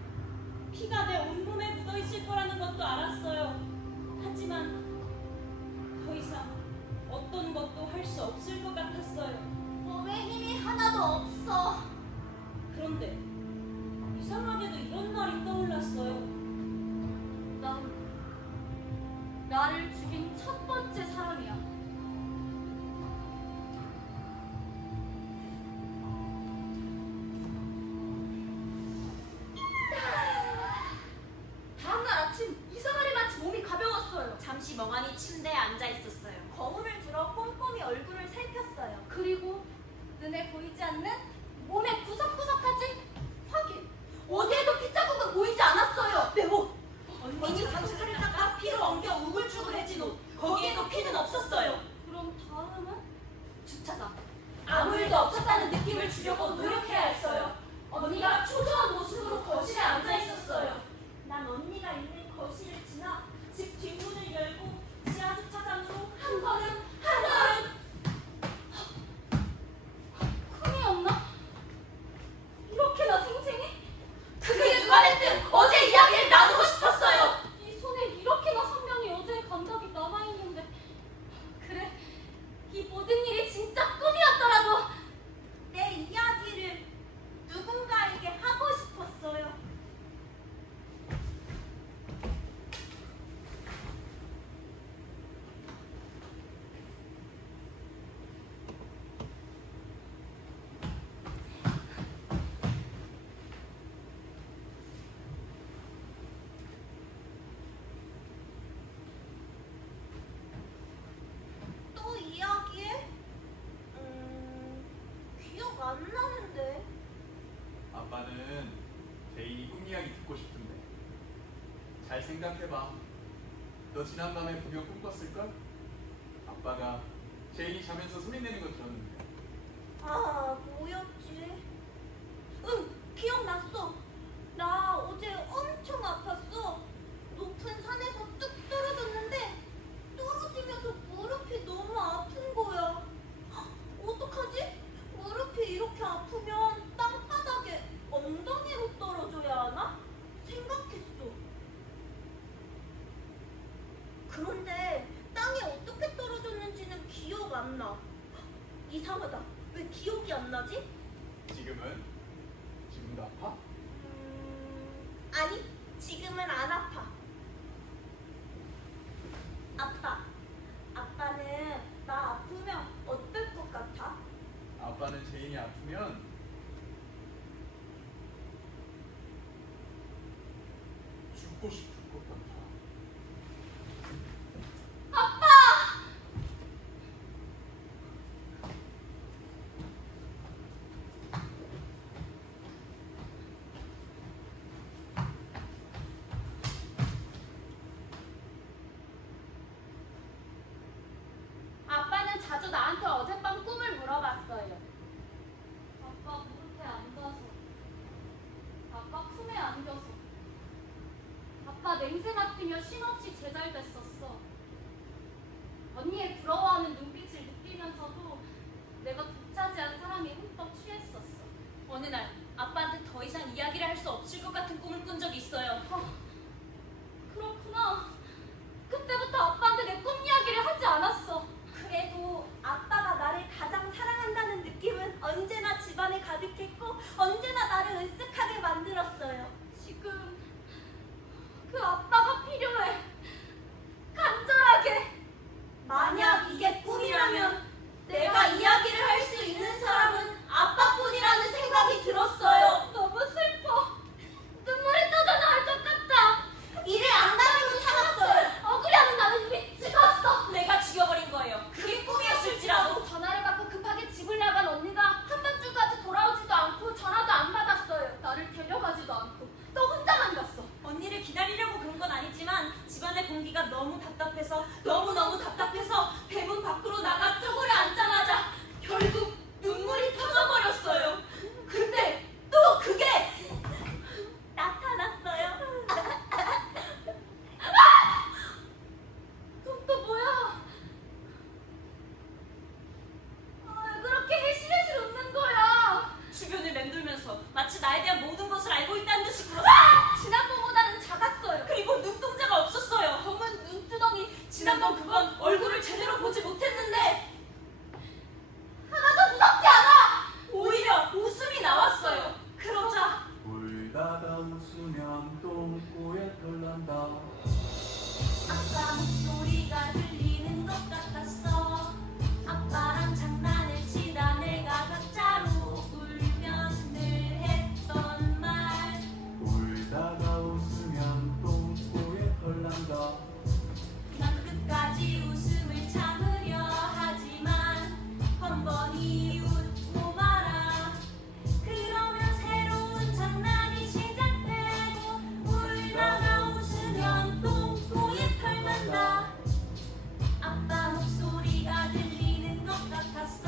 피가 내 온몸에 묻어있을 거라는 것도 알았어요. 하지만 더 이상 어떤 것도 할 수 없을 것 같았어요. 몸에 힘이 하나도 없어. 그런데 이상하게도 이런 말이 떠올랐어요. 난 나를 죽인 첫 번째 사람이야. 다음날 아침 이상하리 마치 몸이 가벼웠어요. 잠시 멍하니 침대에 앉아 있었어요. 거울을 들어 꼼꼼히 얼굴을 살폈어요. 그리고 눈에 보이지 않는 몸의 구석구석까지 확인. 어디에도 핏자국은 보이지 않았어요. 내 옷! 언니는 상처를 닦아 피로 엉겨 우글쭈글해진 옷. 거기에도 피는 없었어요. 그럼 다음은? 주차장. 아무 일도 없었다는 느낌을 주려고 노력해야 했어요. 언니가 초조한 모습으로 거실에 앉아 있었어요. 난 언니가 있는 거실을 지나 집 뒷문을 열고 지하 주차장으로 한 걸음 한 걸음. 꿈이었나? 이렇게나 생생해? 그게 누가 됐든 어제 이야기를 나누고 싶었어요. 이 손에 이렇게나 선명히 여자의 감각이 남아있는데. 그래, 이 모든 일이 진짜 꿈이었더라도 내 이야기를 누군가에게 하고 싶었어요. 또 이야기해? 기억 안 나는데. 아빠는 제인이 꿈 이야기 듣고 싶은데. 잘 생각해봐. 너 지난밤에 분명 꿈 꿨을걸? 아빠가 제인이 자면서 소리 내는 거 들었는데. 아, 뭐였지? 응, 기억났어. 나 어제 엄청 아팠어. 높은 산에서 뚝 떨어졌는데 떨어지면서 무릎이 너무 아픈 거야. 헉, 어떡하지? 무릎이 이렇게 아프면 땅바닥에 엉덩이로 떨어져야 하나? 생각했어. 그런데 땅에 어떻게 떨어졌는지는 기억 안 나. 이상하다. 왜 기억이 안 나지? 지금은? 지금도 아파? 지금은 안 아파. 아빠는 나 아프면 어떨 것 같아? 아빠는 제인이 아프면 죽고 싶을 것 같아. 아빠는 자주 나한테 어젯밤 꿈을 물어봤어요. 아빠 무릎에 앉아서, 아빠 품에 안겨서, 아빠 냄새 맡으며 쉼없이 제잘됐었어. 언니의 부러워하는 눈빛을 느끼면서도 내가 독차지한 사랑에 흠뻑 취했었어. 어느 날 아빠한테 더 이상 이야기를 할 수 없을 것 같은 꿈을 꾼 적이 있어요. 그렇구나. 그때부터 아빠한테 내 꿈 이야기를 하지 않았어. 그래도 아빠가 나를 가장 사랑한다는 느낌은 언제나 집안에 가득했고 언제나 나를 으쓱하게 만들었어요. 지금 그 아빠가 필요해. 간절하게. 만약 이게 꿈이라면 내가 이야기를 할 수 있는 사람은 아빠뿐이라는 생각이 들었어요. 너무 슬퍼. 눈물이 터져나올 것 같아. 이를 안 다루고 참았어요. 억울해하는 나는 이미 죽었어. 내가 죽여버린 거예요. 그게 꿈이었을지라도. 전화를 받고 급하게 집을 나간 언니가 한밤중까지 돌아오지도 않고 전화도 안 받았어요. 나를 데려가지도 않고 또 혼자만 갔어. 언니를 기다리려고 그런 건 아니지만 집안의 공기가 너무 답답해서 너무너무 답답해서 대문 밖으로 나가 쪼그려 앉자마자 결국 눈물이 터져버렸어요. 근데 또 그게 나타났어요. 또 뭐야? 왜 그렇게 해실해실 웃는 거야? 주변을 맴돌면서 마치 나에 대한 모든 것을 알고 있다는 듯이 굴었어요. 지난번보다는 작았어요. 그리고 눈동자가 없었어요. 검은 눈두덩이. 지난번 그건 얼굴을 제대로 보지 못했는데 하나도 무섭지 않아. 오히려 웃음이 나왔어요. 그러자 울다가 웃으면 똥꼬에 털난다. 아빠 목소리가 들리는 것 같았어. 아빠랑 장난을 치다 내가 가짜로 울면 늘 했던 말. 울다가 웃으면 똥꼬에 털난다. 난 끝까지 웃음을 참으려 하지만 번번이 웃고 말아. 그러면 새로운 장난이 시작되고 울다가 웃으면 똥꼬에 털난다. 아빠 목소리가 들리는 것 같았어.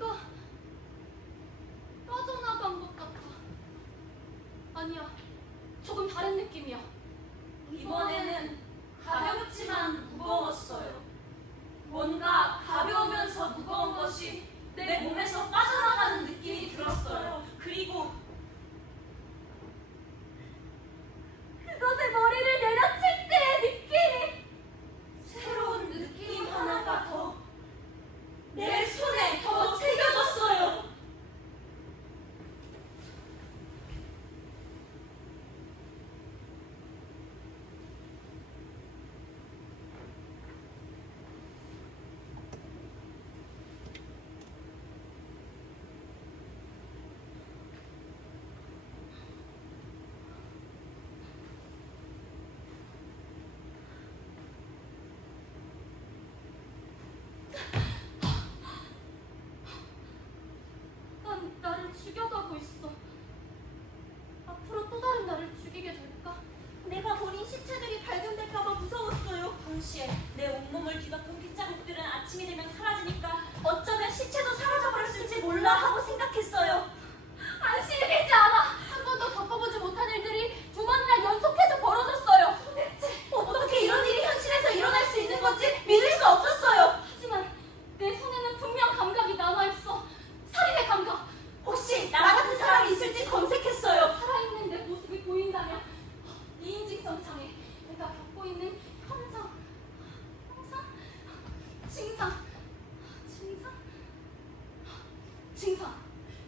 뭔가 빠져나간 것 같아. 아니야, 조금 다른 느낌이야. 이번에는 가볍지만 무거웠어요. 뭔가 가벼우면서 무거운 것이 내 몸에서 빠져나가는 느낌이 들었어요. 그리고 그것에 머리를 내려칠 때의 느낌! 새로운 느낌 하나가 더 내 손에 더 새겨졌어요. 난 나를 죽여가고 있어. 앞으로 또 다른 나를 죽이게 될까? 내가 버린 시체들이 발견될까봐 무서웠어요. 동시에 내 온몸을 뒤덮은 핏자국들은 아침이 되면 사라지니까 어쩌면 시체도 사라져버렸을지 몰라 하고 생각했어요. 안심이 되지 않아. 한 번도 겪어보지 못한 일들이 두 번이나 연속해서 벌어졌어요. 도대체 어떻게 이런 일이 현실에서 일어날 수 있는 건지 믿을 수 없었어요. 하지만 내 손에는 분명 감각이 남아있어. 살인의 감각. 혹시 나 같은 사람이 있을지 검색했어요. 살아있는 내 모습이 보인다면 이인직성 장애, 내가 겪고 있는 현상, 증상.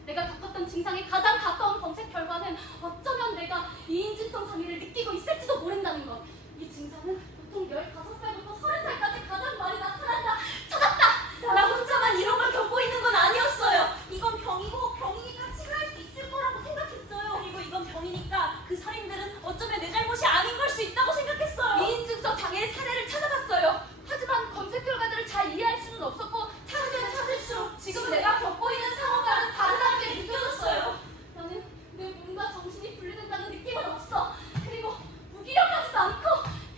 내가 겪었던 증상에 가장 가까운 검색 결과는 어쩌면 내가 이인직성 장애를 느끼고 있을지도 모른다는 것. 이 증상은 보통 15살부터 30살까지 가장 많이 나타난다. 찾았다! 나 혼자만 이런 걸 겪고 있는 건 아니었어요. 이건 병이고 병이니까 치료할 수 있을 거라고 생각했어요. 그리고 이건 병이니까 그 살인들은 어쩌면 내 잘못이 아닌 걸 수 있다고 생각했어요. 이인증성 장애의 사례를 찾아봤어요. 하지만 검색 결과들을 잘 이해할 수는 없었고 찾으면 찾을수록 지금 내가 겪고 있는 상황과는 다르다는 게 느껴졌어요. 나는 내 몸과 정신이 분리된다는 느낌은 없어. 그리고 무기력하지도 않고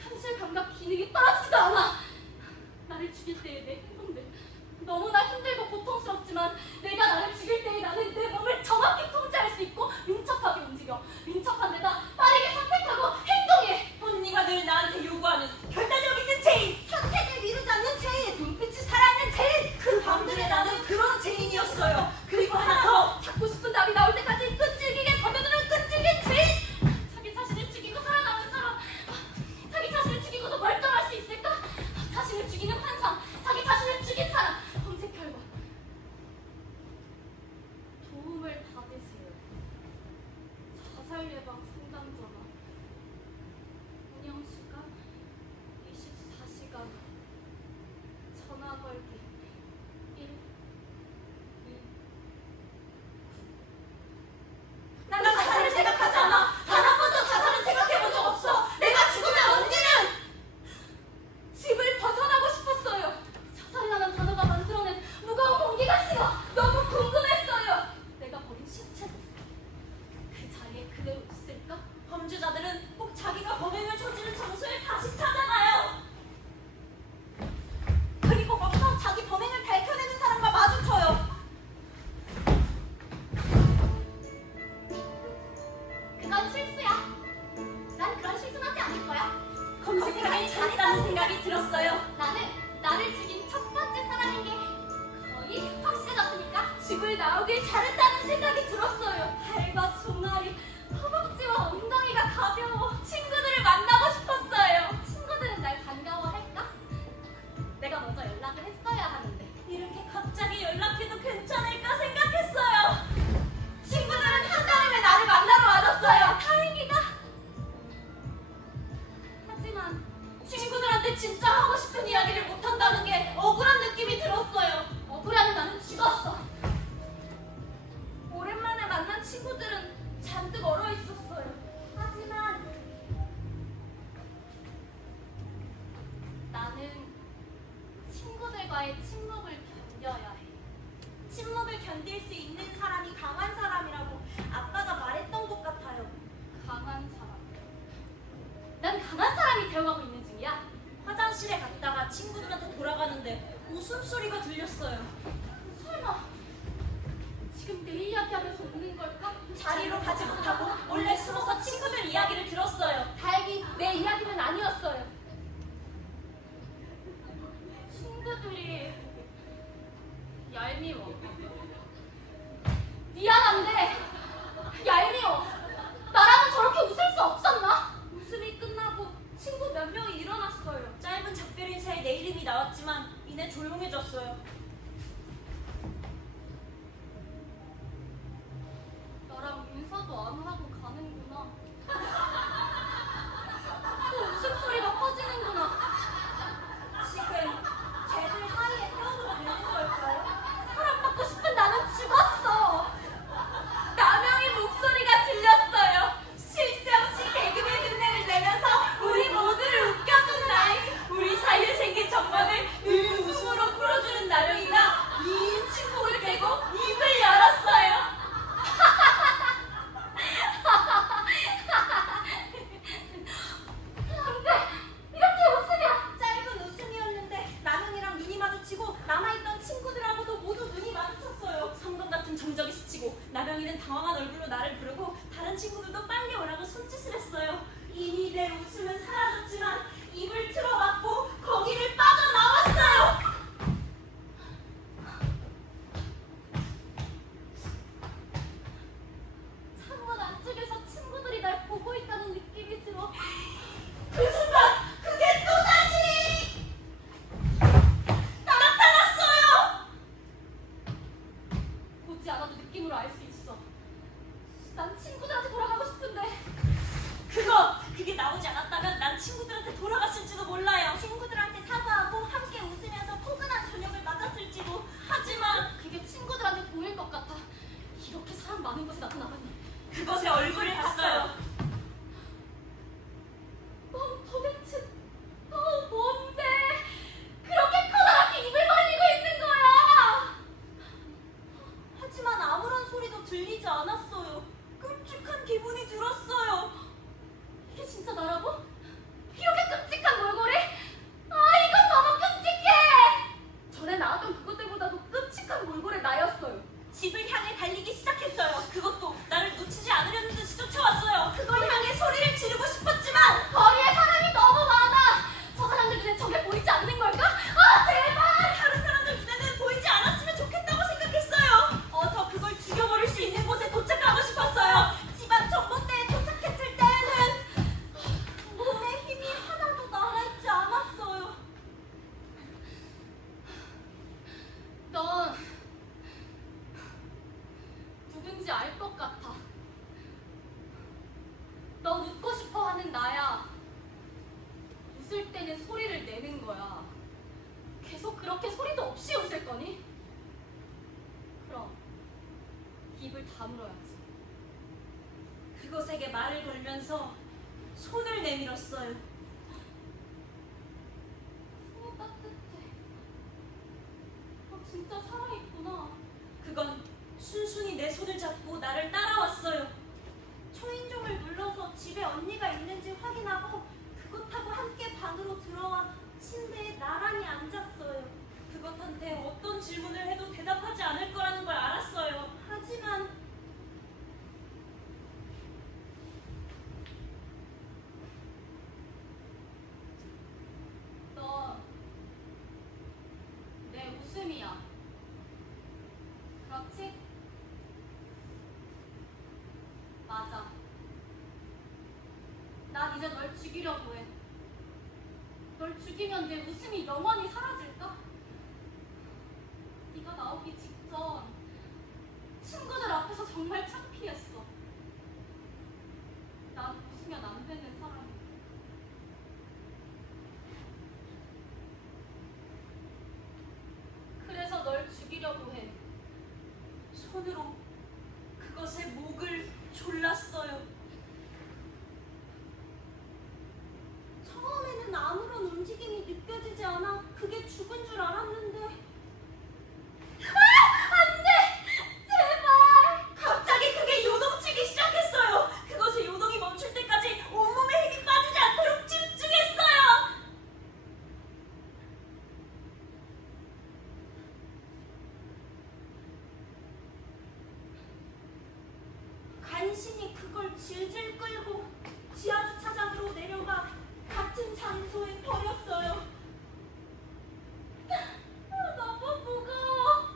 현실 감각 기능이 떨어지지도 않아. 나를 죽일 때의 내 행동들 너무나 힘들고 고통스럽지만 내가 나를 죽일 때의 나는 내 몸을 정확히 통제할 수 있고 민첩하게 움직여. 민첩한 내가 빠르게 선택하고 행동해. 언니가 늘 나한테 요구하는 결단력 있는 제인, 선택을 미루지 않는 제인, 눈빛이 살아있는 제인. 그 밤들의 나는 그런 제인이었어요. 그리고 하나 더. 찾고 싶은 답이 나올 때까지 끈질기게 가면으로 끈질긴 죄인. 자기 자신을 죽이고 살아남은 사람. 자기 자신을 죽이고도 멀쩡할 수 있을까? 자신을 죽이는 환상. 자기 자신을 죽인 사람. 검색 결과. 도움을 받으세요. 자살 예방 상담 전화. 운영수가 24시간. 전화 걸기. 1, 2, 나는 자살을 생각하지 않아. 단 한 번도 자살을 생각해본 적 없어. 내가 죽으면 언니는 집을 벗어나고 싶었어요. 자살이라는 단어가 만들어낸 무거운 공기가 싫어. 너무 궁금했어요. 내가 버린 시체 그 자리에 그대로 있을까? 범죄자들은 꼭 자기가 범행을 저지른 장소에 다시 찾아가요. 그리고 거기서 자기 범행을 밝혀내는 사람과 마주쳐요. 그건 실수야. 난 그런 실수는 하지 않을 거야. 검색하길 잘했다는 생각이 들었어요. 나는 나를 죽인 첫 번째 사람인 게 거의 확실해졌으니까 집을 나오길 잘했다는 생각이 들었어요. 발과 종아리, 허벅지와 엉덩이가 가벼워. 친구들을 만나고 싶었어요. 친구들은 날 반가워할까? 내가 먼저 연락을 했어야 하는데. 이렇게 갑자기 연락해도 괜찮을까 생각했어요. 친구들은 한달이면 나를 만나러 와줬어요. 다행이다. 하지만 친구들한테 진짜 하고 싶은 이야기를 못한다는 게 억울한 느낌이 들었어요. 억울한 나는 죽었어. 오랜만에 만난 친구들은 얄미워. 미안한데 얄미워. 나라면 저렇게 웃을 수 없었나? 웃음이 끝나고 친구 몇 명이 일어났어요. 짧은 작별 인사에 내 이름이 나왔지만 이내 조용해졌어요. 나랑 인사도 안 하고 가는구나. 또 웃음소리가 퍼지는구나. 지금 쟤들 사이에 헤어져도 되는 걸까요? 사랑받고 싶은 나는 죽었어. 남영의 목소리가 들렸어요. 쉴 새 없이 개그맨 흉내를 내면서 우리 모두를 웃겨주는 아이. 우리 사이에 생긴 정막을 늘 웃음으로 풀어주는 남영이가 2인 침묵을 깨고 입을 열었어요. 안돼! 이렇게 웃으면! 짧은 웃음이었는데 남영이랑 눈이 마주치고 남아있던 친구들하고도 모두 눈이 마주쳤어요. 성금 같은 정적이 스치고 남영이는 당황한 얼굴로 나를 부르고 다른 친구들도 빨리 오라고 손짓을 했어요. 이미 내 웃음은 사라졌지만 입을 틀어막고 거기를 빠져나왔어요. 창문 안쪽에서 친구들이 날 보고 있다는 느낌이 들어. 그 순간 그게 또다시 나타났어요. 보지 않아도 느낌으로 알 수 있어. 난 친구들한테 돌아가고 싶은데. 그게 나오지 않았다면 난 친구들한테 돌아갔을지도 몰라요. 친구들한테 사과하고 함께 웃으면서 포근한 저녁을 맞았을지도. 하지만 그게 친구들한테 보일 것 같아. 이렇게 사람 많은 곳에 나타나다니. 그것의 얼굴을 봤어요. 넌 도대체 너 뭔데? 그렇게 커다랗게 입을 벌리고 있는 거야. 하지만 아무런 소리도 들리지 않았어요. 끔찍한 기분이 들었어요. 이게 진짜 나라고? 이렇게 끔찍한 몰골이? 이건 너무 끔찍해! 전에 나왔던 그것들보다도 끔찍한 몰골의 나였어요. 집을 향해 달리기 시작했어요. 그것도 나를 놓치지 않으려는 듯이 쫓아왔어요. 그걸 향해 소리를 지르고 싶었지만 거리에 사람이 너무 많아! 저 사람들 눈에 저게 보이지 않는 걸까? 제발! 다른 사람들 눈에는 보이지 않았으면 좋겠다고 생각했어요. 어서 그걸 죽여버릴 수 있는 곳에 도착하고 싶었어요. 지방 전봇대에 도착했을 때에는 몸에 힘이 하나도 남아있지 않았어요. 넌 누군지 알 것 같아. 넌 웃고 싶어 하는 나야. 웃을 때는 소리를 내는 거야. 계속 그렇게 소리도 없이 웃을 거니? 그럼 입을 다물어야지. 그것에게 말을 걸면서 손을 내밀었어요. 따뜻해. 진짜 살아있구나. 그건 순순히 내 손을 잡고 나를 따라왔어요. 초인종을 눌러서 집에 언니가 있는지 확인하고 그것하고 함께 방으로 들어와 침대에 나란히 앉았어요. 그것한테 어떤 질문을 해도 대답하지 않을 거라는 걸 알았어요. 하지만 너 내 웃음이야. 그렇지? 맞아. 난 이제 널 죽이려고 해. 널 죽이면 내 웃음이 영원히 사라질까? 네가 나오기 직전 친구들 앞에서 정말 창피했어. 난 웃으면 안 되는 사람이야. 그래서 널 죽이려고 해. 손으로 그것의 목을 졸랐어요. 처음에는 아무런 움직임이 느껴지지 않아 그게 죽은 줄 알았는데 안 돼! 제발! 갑자기 그게 요동치기 시작했어요. 그것의 요동이 멈출 때까지 온몸에 힘이 빠지지 않도록 집중했어요. 간신히 그걸 질질 끌고 지하주차장으로 내려가 같은 장소에 버렸어요. 너무 무거워.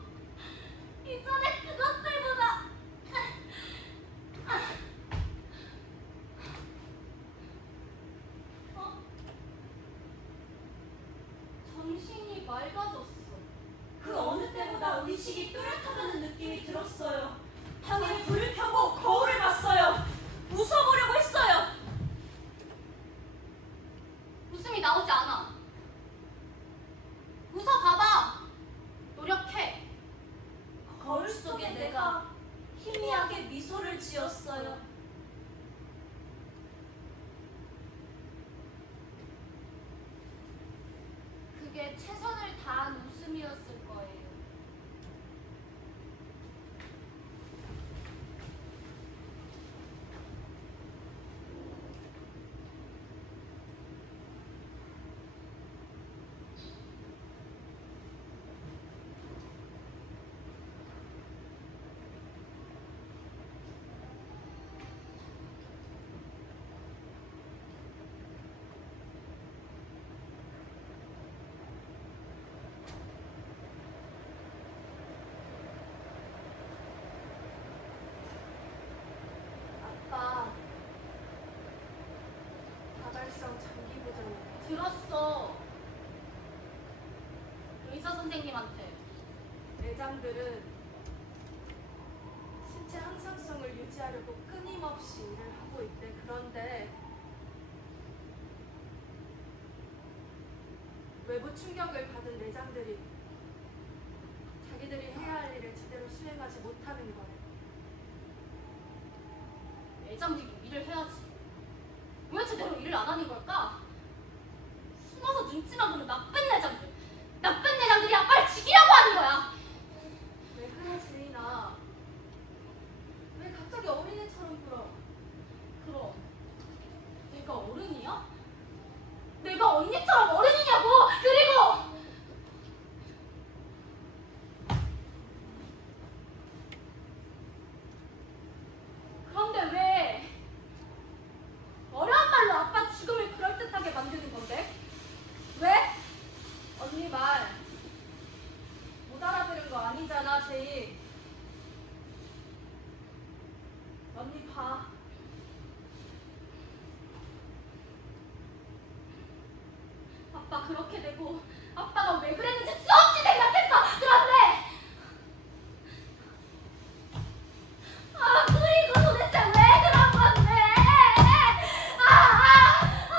음식이 또렷하다는 느낌이 들었어요. 방에 불을 켜고 거울을 봤어요. 웃어보려고 했어요. 웃음이 나오지 않아. 웃어봐봐. 노력해. 거울 속에 내가 희미하게 미소를 지었어요. 그게 최선을 다한 웃음이었을 거예요. 아빠, 다발성 장기 부전 들었어. 의사 선생님한테. 내장들은 신체 항상성을 유지하려고 끊임없이 일을 하고 있대. 그런데 외부 충격을 받은 내장들이 자기들이 해야 할 일을 제대로 수행하지 못하는 거래. 내장들이 일을 해야지. 왜 제대로 일을 안 하는 걸까? 숨어서 눈치만 보는 나쁜 내장들. 나쁜 내장들이 아빠를 죽이려고 하는 거야. 왜 그래, 지인아? 왜 갑자기 어린애처럼 굴어? 그럼 내가 어른이야? 내가 언니처럼 어른이냐고. 그리고 그런데 왜 어려운 말로 아빠 죽음을 그럴듯하게 만드는 건데? 왜? 언니 말 못 알아들은 거 아니잖아, 제이. 언니 봐. 아빠 그렇게 되고 아빠가 왜 그랬는지 수없이 생각했어. 그런데 그리고 도대체 왜 그런 건데?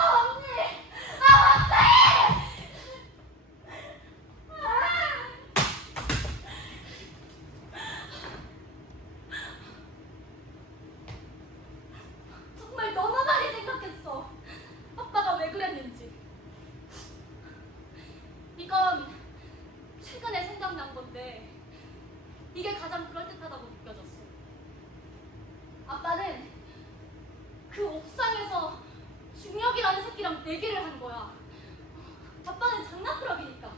언니, 정말 너무 많이 생각했어. 아빠가 왜 그랬는지. 이건 최근에 생각난 건데 이게 가장 그럴듯하다고 느껴졌어. 아빠는 그 옥상에서 중력이라는 새끼랑 내기를 한 거야. 아빠는 장난꾸러기니까.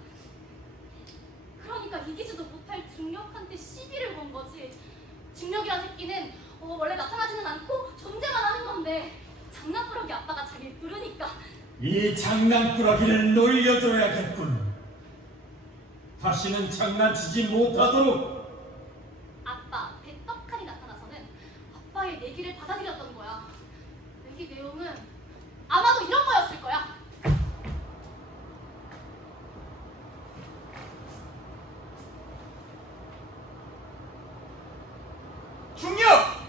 그러니까 이기지도 못할 중력한테 시비를 건 거지. 중력이라는 새끼는 원래 나타나지는 않고 존재만 하는 건데 장난꾸러기 아빠가 자기를 부르니까. 이 장난꾸러기를 놀려줘야겠군. 다시는 장난치지 못하도록. 아빠 앞에 떡하니 나타나서는 아빠의 내기를 받아들였던 거야. 내기 내용은 아마도 이런 거였을 거야. 중력!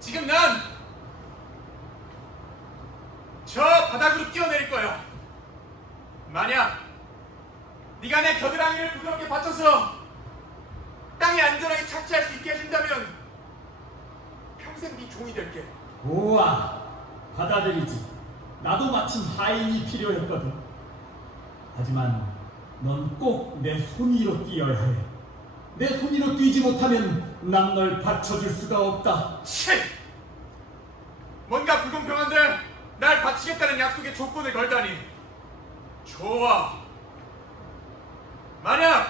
지금 난 저 바닥으로 뛰어내릴 거야. 만약 네가 내 겨드랑이를 부드럽게 받쳐서 땅에 안전하게 착지할 수 있게 해준다면 평생 네 종이 될게. 우와, 받아들이지. 나도 마침 하인이 필요했거든. 하지만 넌 꼭 내 손 위로 뛰어야 해. 내 손 위로 뛰지 못하면 난 널 받쳐줄 수가 없다. 치! 뭔가 불공평한데 날 바치겠다는 약속에 조건을 걸다니. 좋아. 만약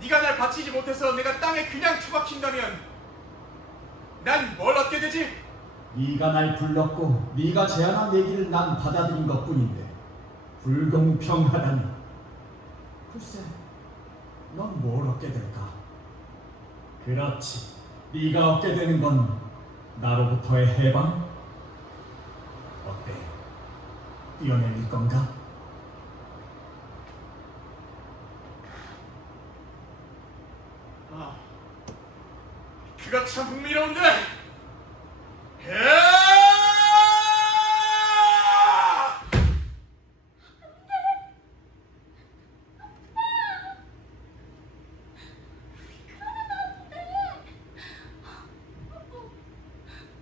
네가 날 바치지 못해서 내가 땅에 그냥 처박힌다면 난 뭘 얻게 되지? 네가 날 불렀고 네가 제안한 얘기를 난 받아들인 것뿐인데 불공평하다니. 글쎄, 넌 뭘 얻게 될까? 그렇지, 네가 얻게 되는 건 나로부터의 해방? 어때? 뛰어내릴 건가? 이거 참 흥미로운데.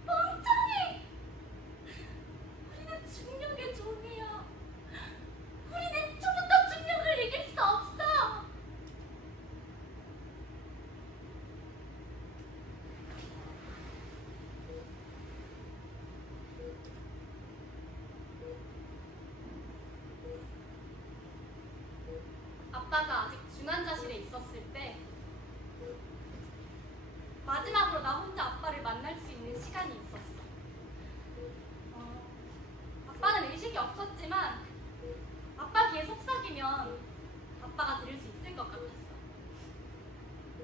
멍청이! 우리는 중력의 종이야. 우리는 초부터 중력을 이길 수 없어. 아빠가 아직 중환자실에 있었을 때 마지막으로 나 혼자 아빠를 만날 수 있는 시간이 있었어. 아빠는 의식이 없었지만 아빠 귀에 속삭이면 아빠가 들을 수 있을 것 같았어.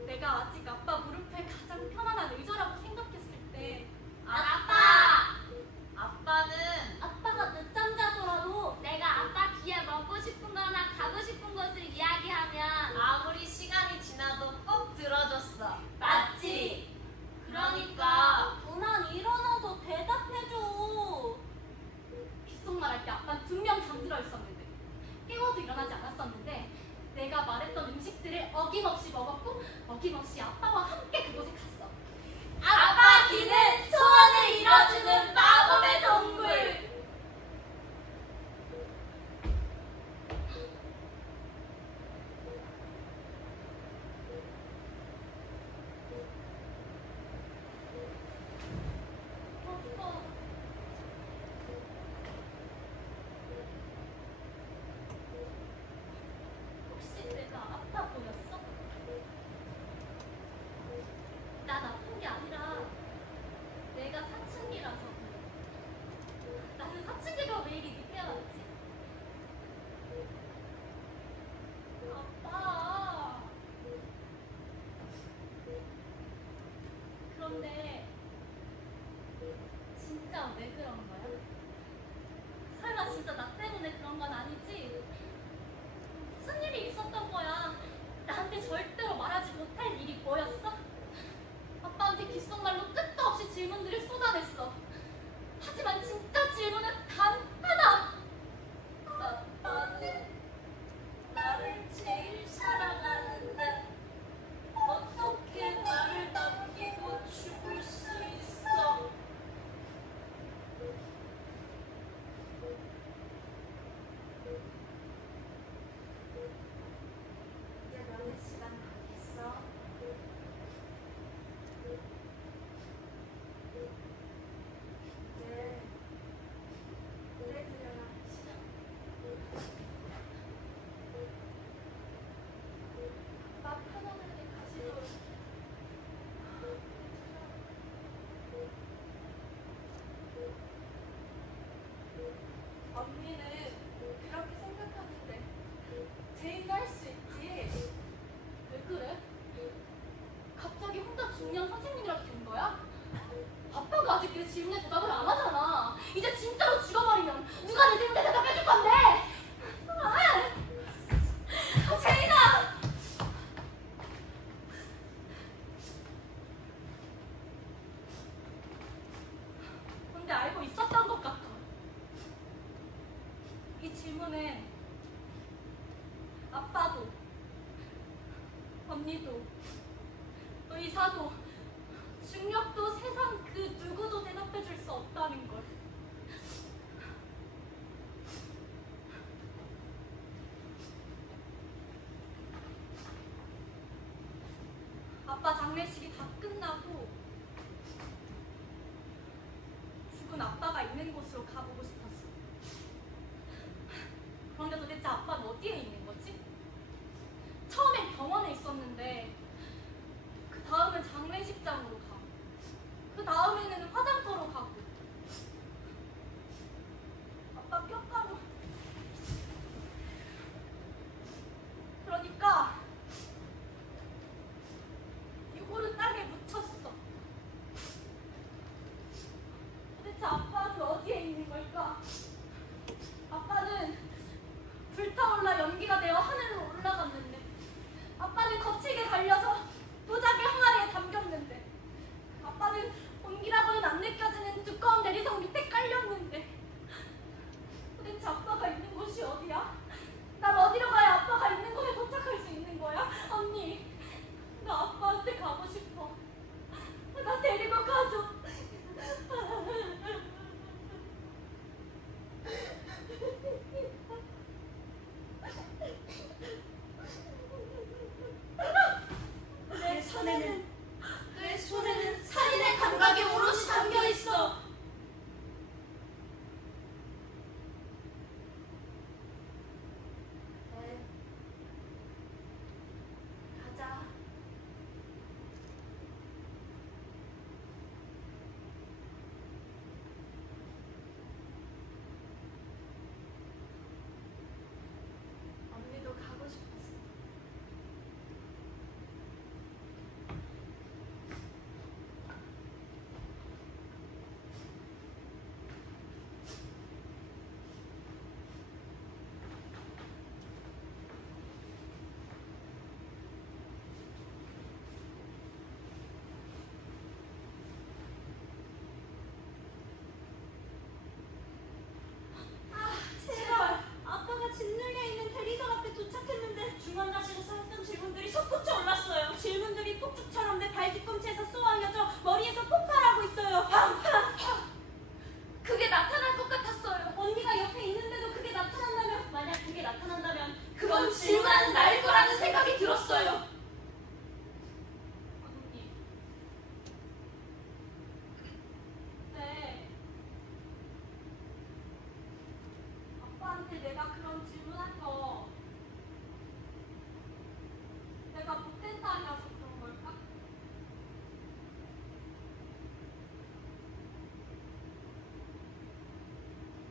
내가 아직 아빠 무릎에 가장 편안한 의자라고 생각했을 때 아빠가 늦잠 자더라도 내가 아빠 귀에 먹고 싶은 거나 가고 싶은 곳을 이야기하면 아무리 시간이 지나도 꼭 들어줬어. 맞지? 그러니까 그만 일어나서 대답해줘. 귓속말 할 때 아빠는 분명 잠들어 있었는데 깨워도 일어나지 않았었는데 내가 말했던 음식들을 어김없이 먹었고 어김없이 아빠와 함께 그곳에 갔어. 아빠 귀는 소원을 이뤄주는 마법의 동굴. 아빠. 혹시 내가 아파 보였어? 난 아픈 게 아니라 내가 사춘기라서 그래. 나는 사춘기가 왜 이리 늦게 왔지? 아빠. 그런데 진짜 왜 그런 거야? 설마 진짜 나 때문에 그런 건 아니지? 무슨 일이 있었던 거야? 나한테 절대로 말하지 못할 일이 뭐였어? 아빠한테 귓속말로 끝도 없이 질문들을 쏟아냈어. 하지만 진짜 질문은 단 하나. 아빠는 나를 제일 사랑하는데 어떻게 나를 남기고 죽을 수 있어? 이제 면회 시간 다 됐어. 이제 노래 들려라 시간. 아빠 편안하게 가시도록. 언니는 그렇게 생각하는데 제인도 할 수 있지. 왜 그래? 갑자기 혼자 중년 선생님이라도 된 거야? 아빠가 아직 내 질문에 대답을 안 하잖아. 이제 진짜로 죽어버리면 누가 내 질문에 대답해줄 건데? 제인아! 근데 알고 있었던 것 같아. 이 질문은 아빠도, 언니도, 의사도, 중력도 세상 그 누구도 대답해줄 수 없다는 걸. 아빠 장례식이 다 끝나고 죽은 아빠가 있는 곳으로 가보고 싶었어. 그런데 도대체 아빠는 어디에 있는 거지? 처음엔 병원에 있었는데 그 다음은 장례식장으로 가. 그 다음에는 화장터로 가고. 아빠 뼈가루. 그러니까 유골은 땅에 묻혔어. 도대체 아빠는 어디에 있는 걸까? 아빠는 불타올라 연기가 다녀서 그런 걸까?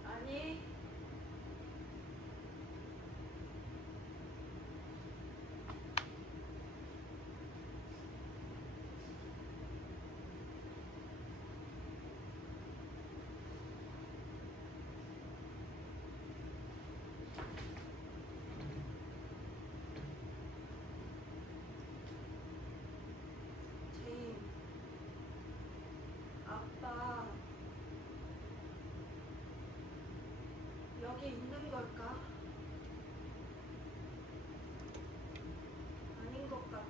아니, 제인, 아빠 여기 있는 걸까? 아닌 것 같아.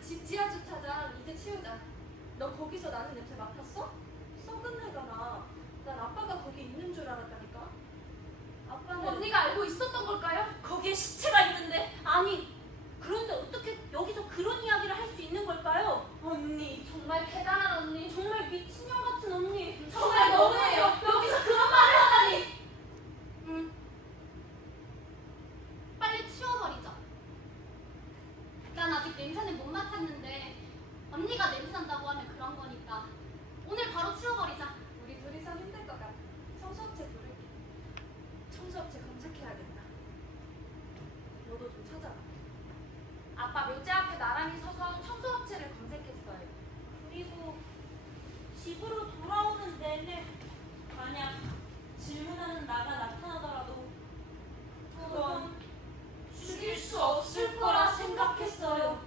집 지하 주차장 이제 치우자. 너 거기서 나는 냄새 맡았어? 썩은 내가 나. 난 아빠가 거기 있는 줄 알았다니까. 아빠는 언니가 알고 있었던 걸까요? 거기에 시체가 있는데. 아니, 그런데 어떻게 여기서 그런 이야기를 할 수 있는 걸까요? 언니, 정말 대단한 언니. 정말 미친년 같은 언니. 정말 너무해요. 여기서 그런 말을 하다니. 응. 빨리 치워버리자. 난 아직 냄새는 못 맡았는데 언니가 냄새 난다고 하면 그런 거니까 오늘 바로 치워버리자. 우리 둘이서 힘들 것 같아. 청소업체 부를게. 청소업체 검색해야겠다. 너도 좀 찾아봐. 아빠 묘지 앞에 나란히 서서 청소업체를 검색했어요. 그리고 집으로 돌아오는 내내 만약 질문하는 나가 나타나더라도 그건 죽일 수 없을 거라 생각했어요.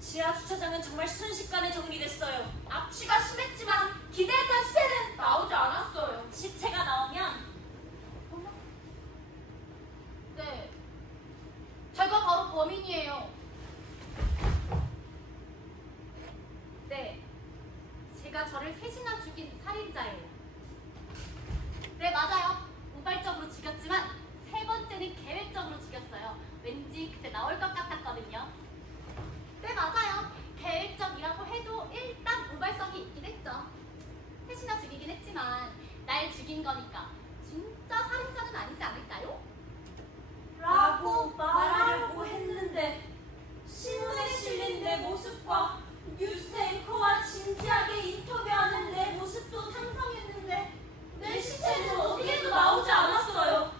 지하 주차장은 정말 순식간에 정리됐어요. 압취가 심했지만 기대했던 시체는 나오지 않았어요. 시체가 나오면 네. 제가 바로 범인이에요. 네. 제가 저를 셋이나 죽인 살인자예요. 네, 맞아요. 우발적으로 죽였지만 세 번째는 계획적으로 죽였어요. 왠지 그때 나올 것 같았거든요. 네, 맞아요. 계획적이라고 해도 일단 우발성이 있긴 했죠. 셋이나 죽이긴 했지만 날 죽인 거니까 진짜 살인자는 아니지 않을까요? 라고 말하려고 했는데 신문에 실린 내 모습과 뉴스 앵커와 진지하게 인터뷰하는 내 모습도 상상했는데 내 시체는 어디에도 나오지 않았어요.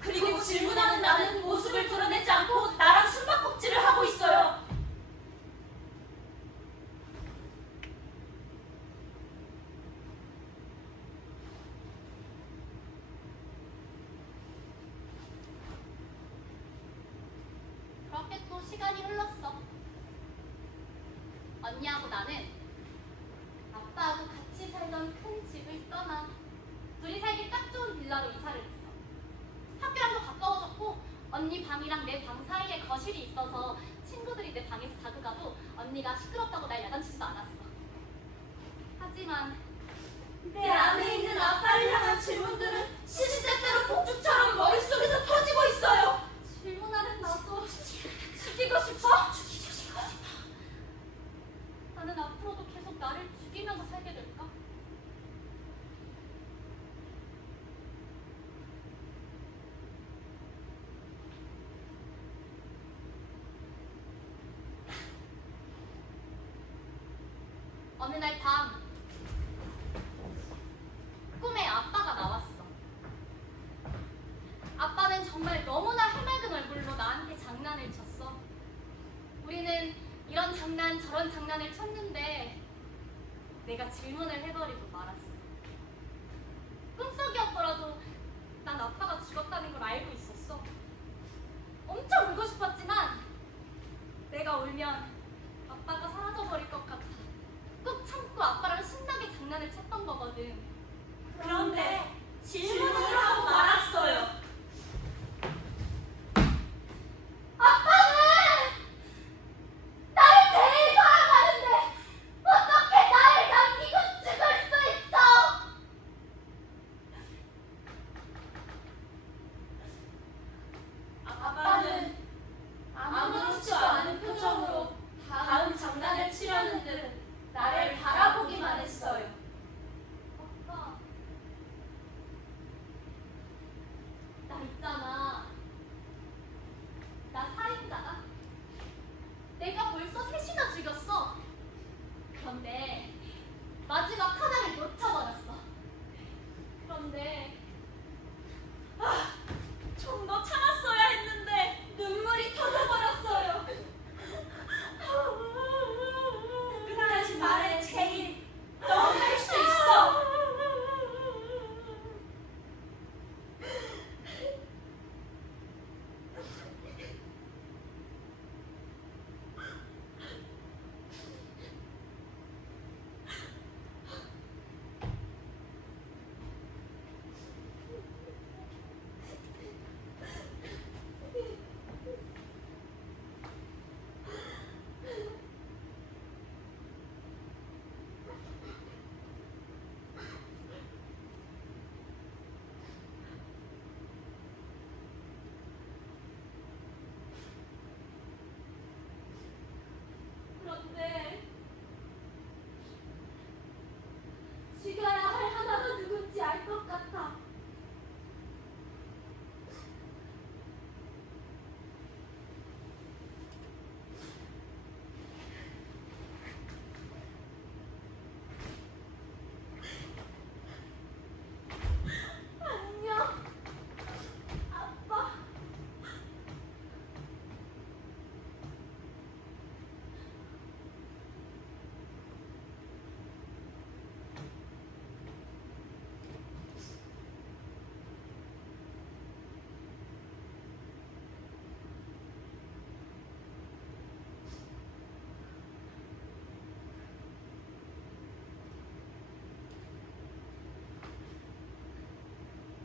그리고 질문하는 나는 모습을 드러내지 않고 나랑 숨바꼭질을 하고 있어요. 그렇게 또 시간이 흘렀어. 언니하고 나는 아빠하고 같이 살던 큰 집을 떠나 둘이 살기 딱 좋은 빌라로 이사를 했어. 학교랑도 가까워졌고 언니 방이랑 내 방 사이에 거실이 있어서 친구들이 내 방에서 자고 가도 언니가 시끄럽다고 날 야단치지도 않았어. 하지만 내 안에 있는 아빠를 향한 질문들은 시시때때로 폭죽처럼 머릿속에서 터지고 있어요. 질문하는 나도 죽이고 싶어? 나는 앞으로도 계속 나를 죽이면서 살게 될까? 어느 날 밤 꿈에 아빠가 나왔어. 아빠는 정말 너무나 해맑은 얼굴로 나한테 장난을 쳤어. 우리는 이런 장난 저런 장난을 쳤는데 내가 질문을 해버리고 말았어. 꿈속이었더라도 난 아빠가 죽었다는 걸 알고 있었어. 엄청 울고 싶었지만 내가 울면 아빠가 사라져버릴 것 같아. 꾹 참고 아빠랑 신나게 장난을 쳤던 거거든. 그런데 질문을 하고 말았어요. 아빠는 나를 제일 사랑하는데 어떻게 나를 남기고 죽을 수 있어? 아빠는 아무렇지도 않은 표정으로 다음 장난을 치려는 듯 나를 바라보기만 했어요. 아빠, 나 있잖아. 나 살인자다. 내가 벌써 셋이나 죽였어. 그런데 마지막 하나를 놓쳐버렸어. 그런데 좀 더 참았어야 했는데 눈물이 터져버렸어요. 끝까지 말해, 제인. 너 할 수 있어. 그런데 죽여야 할 하나가 누군지 알 것 같아. 안녕, 아빠.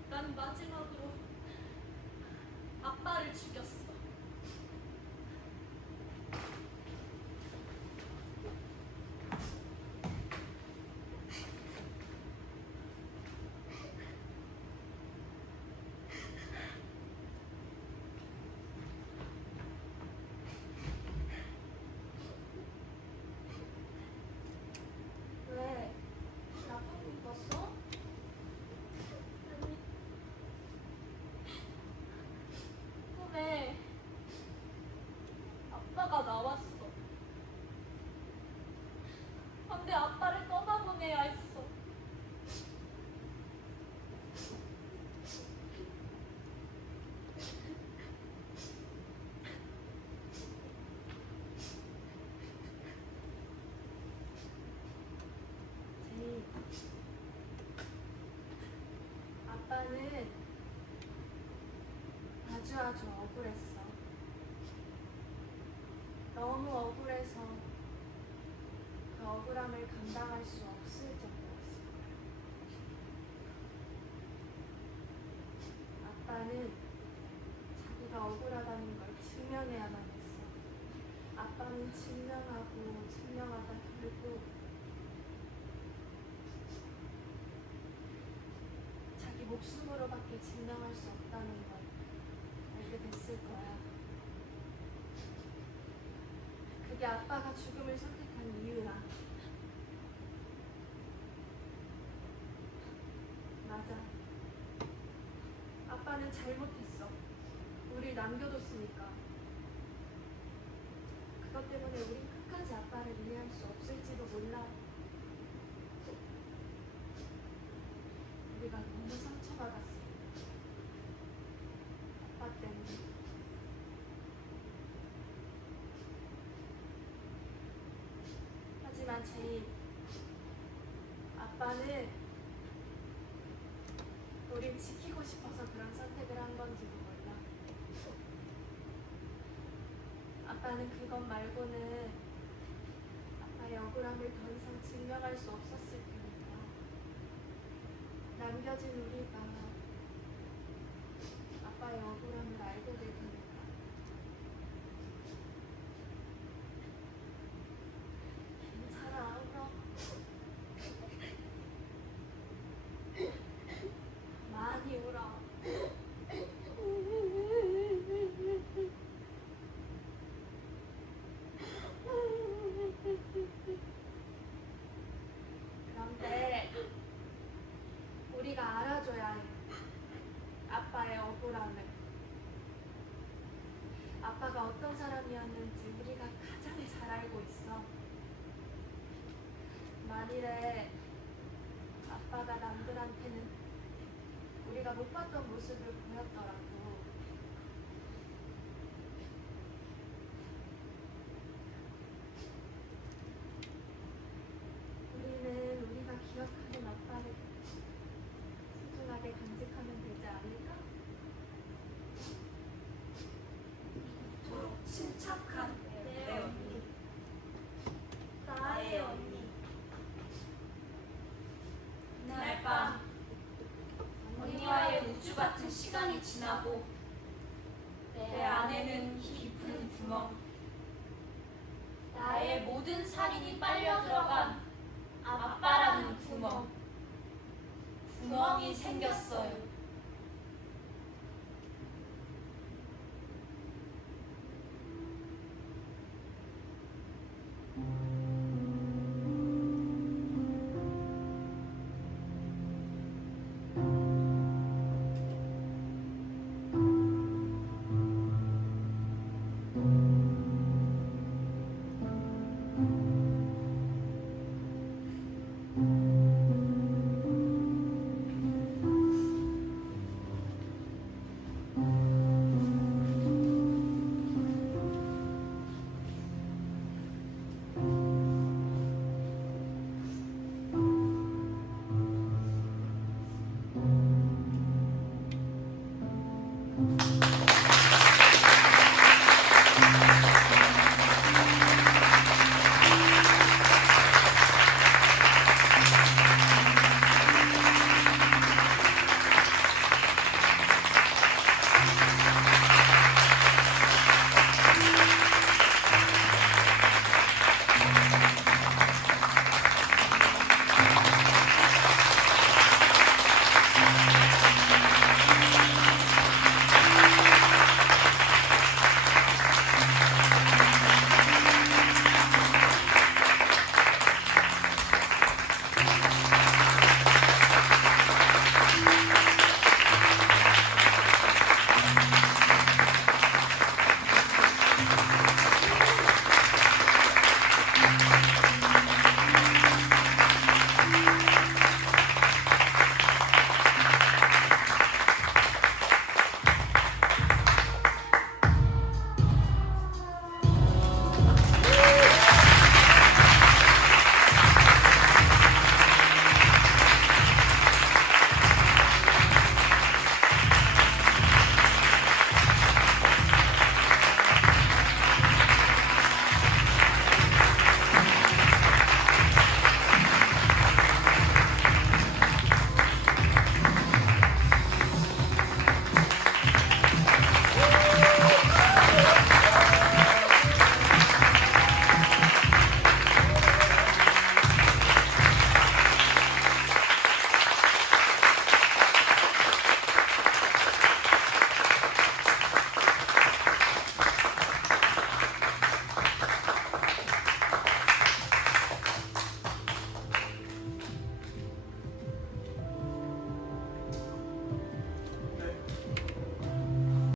난 마지막으로 아빠를 죽였어. 왜? 나쁜 거 입었어? 꿈에 아빠가 나왔어. 근데 아빠를 떠나보내야 했어. 제인. 아빠는 아주 억울했어. 너무 억울해서 그 억울함을 감당할 수 없을 정도였어. 아빠는 자기가 억울하다는 걸 증명해야만 했어. 아빠는 증명하다 결국 자기 목숨으로밖에 증명할 수 없다는 걸 알게 됐을 거야. 그게 아빠가 죽음을 선택한 이유야. 맞아. 아빠는 잘못했어. 우릴 남겨뒀으니까. 그것 때문에 우린 끝까지 아빠를 이해할 수 없을지도 몰라. 우리가 너무 상처받았어. 아빠 때문에. 하지만 제인, 아빠는 우릴 지키고 싶어서 그런 선택을 한 건지도 몰라. 아빠는 그것 말고는 아빠의 억울함을 더 이상 증명할 수 없었을 테니까. 남겨진 우리가 아빠의 억울함을 알게 될 테니까. 괜찮아, 울어. 많이 울어. 사람이었는지 우리가 가장 잘 알고 있어. 만일에 아빠가 남들한테는 우리가 못 봤던 모습을 보였더라도 우리는 우리가 기억하는 아빠를 소중하게 간직하면 되지 않을까? 이토록 침착한 내 언니, 나의 언니. 그날 밤 언니와의 우주 같은 시간이 지나고 내 안에는 깊은 구멍, 나의 모든 살인이 빨려 들어간 아빠라는 구멍이 생겼어요.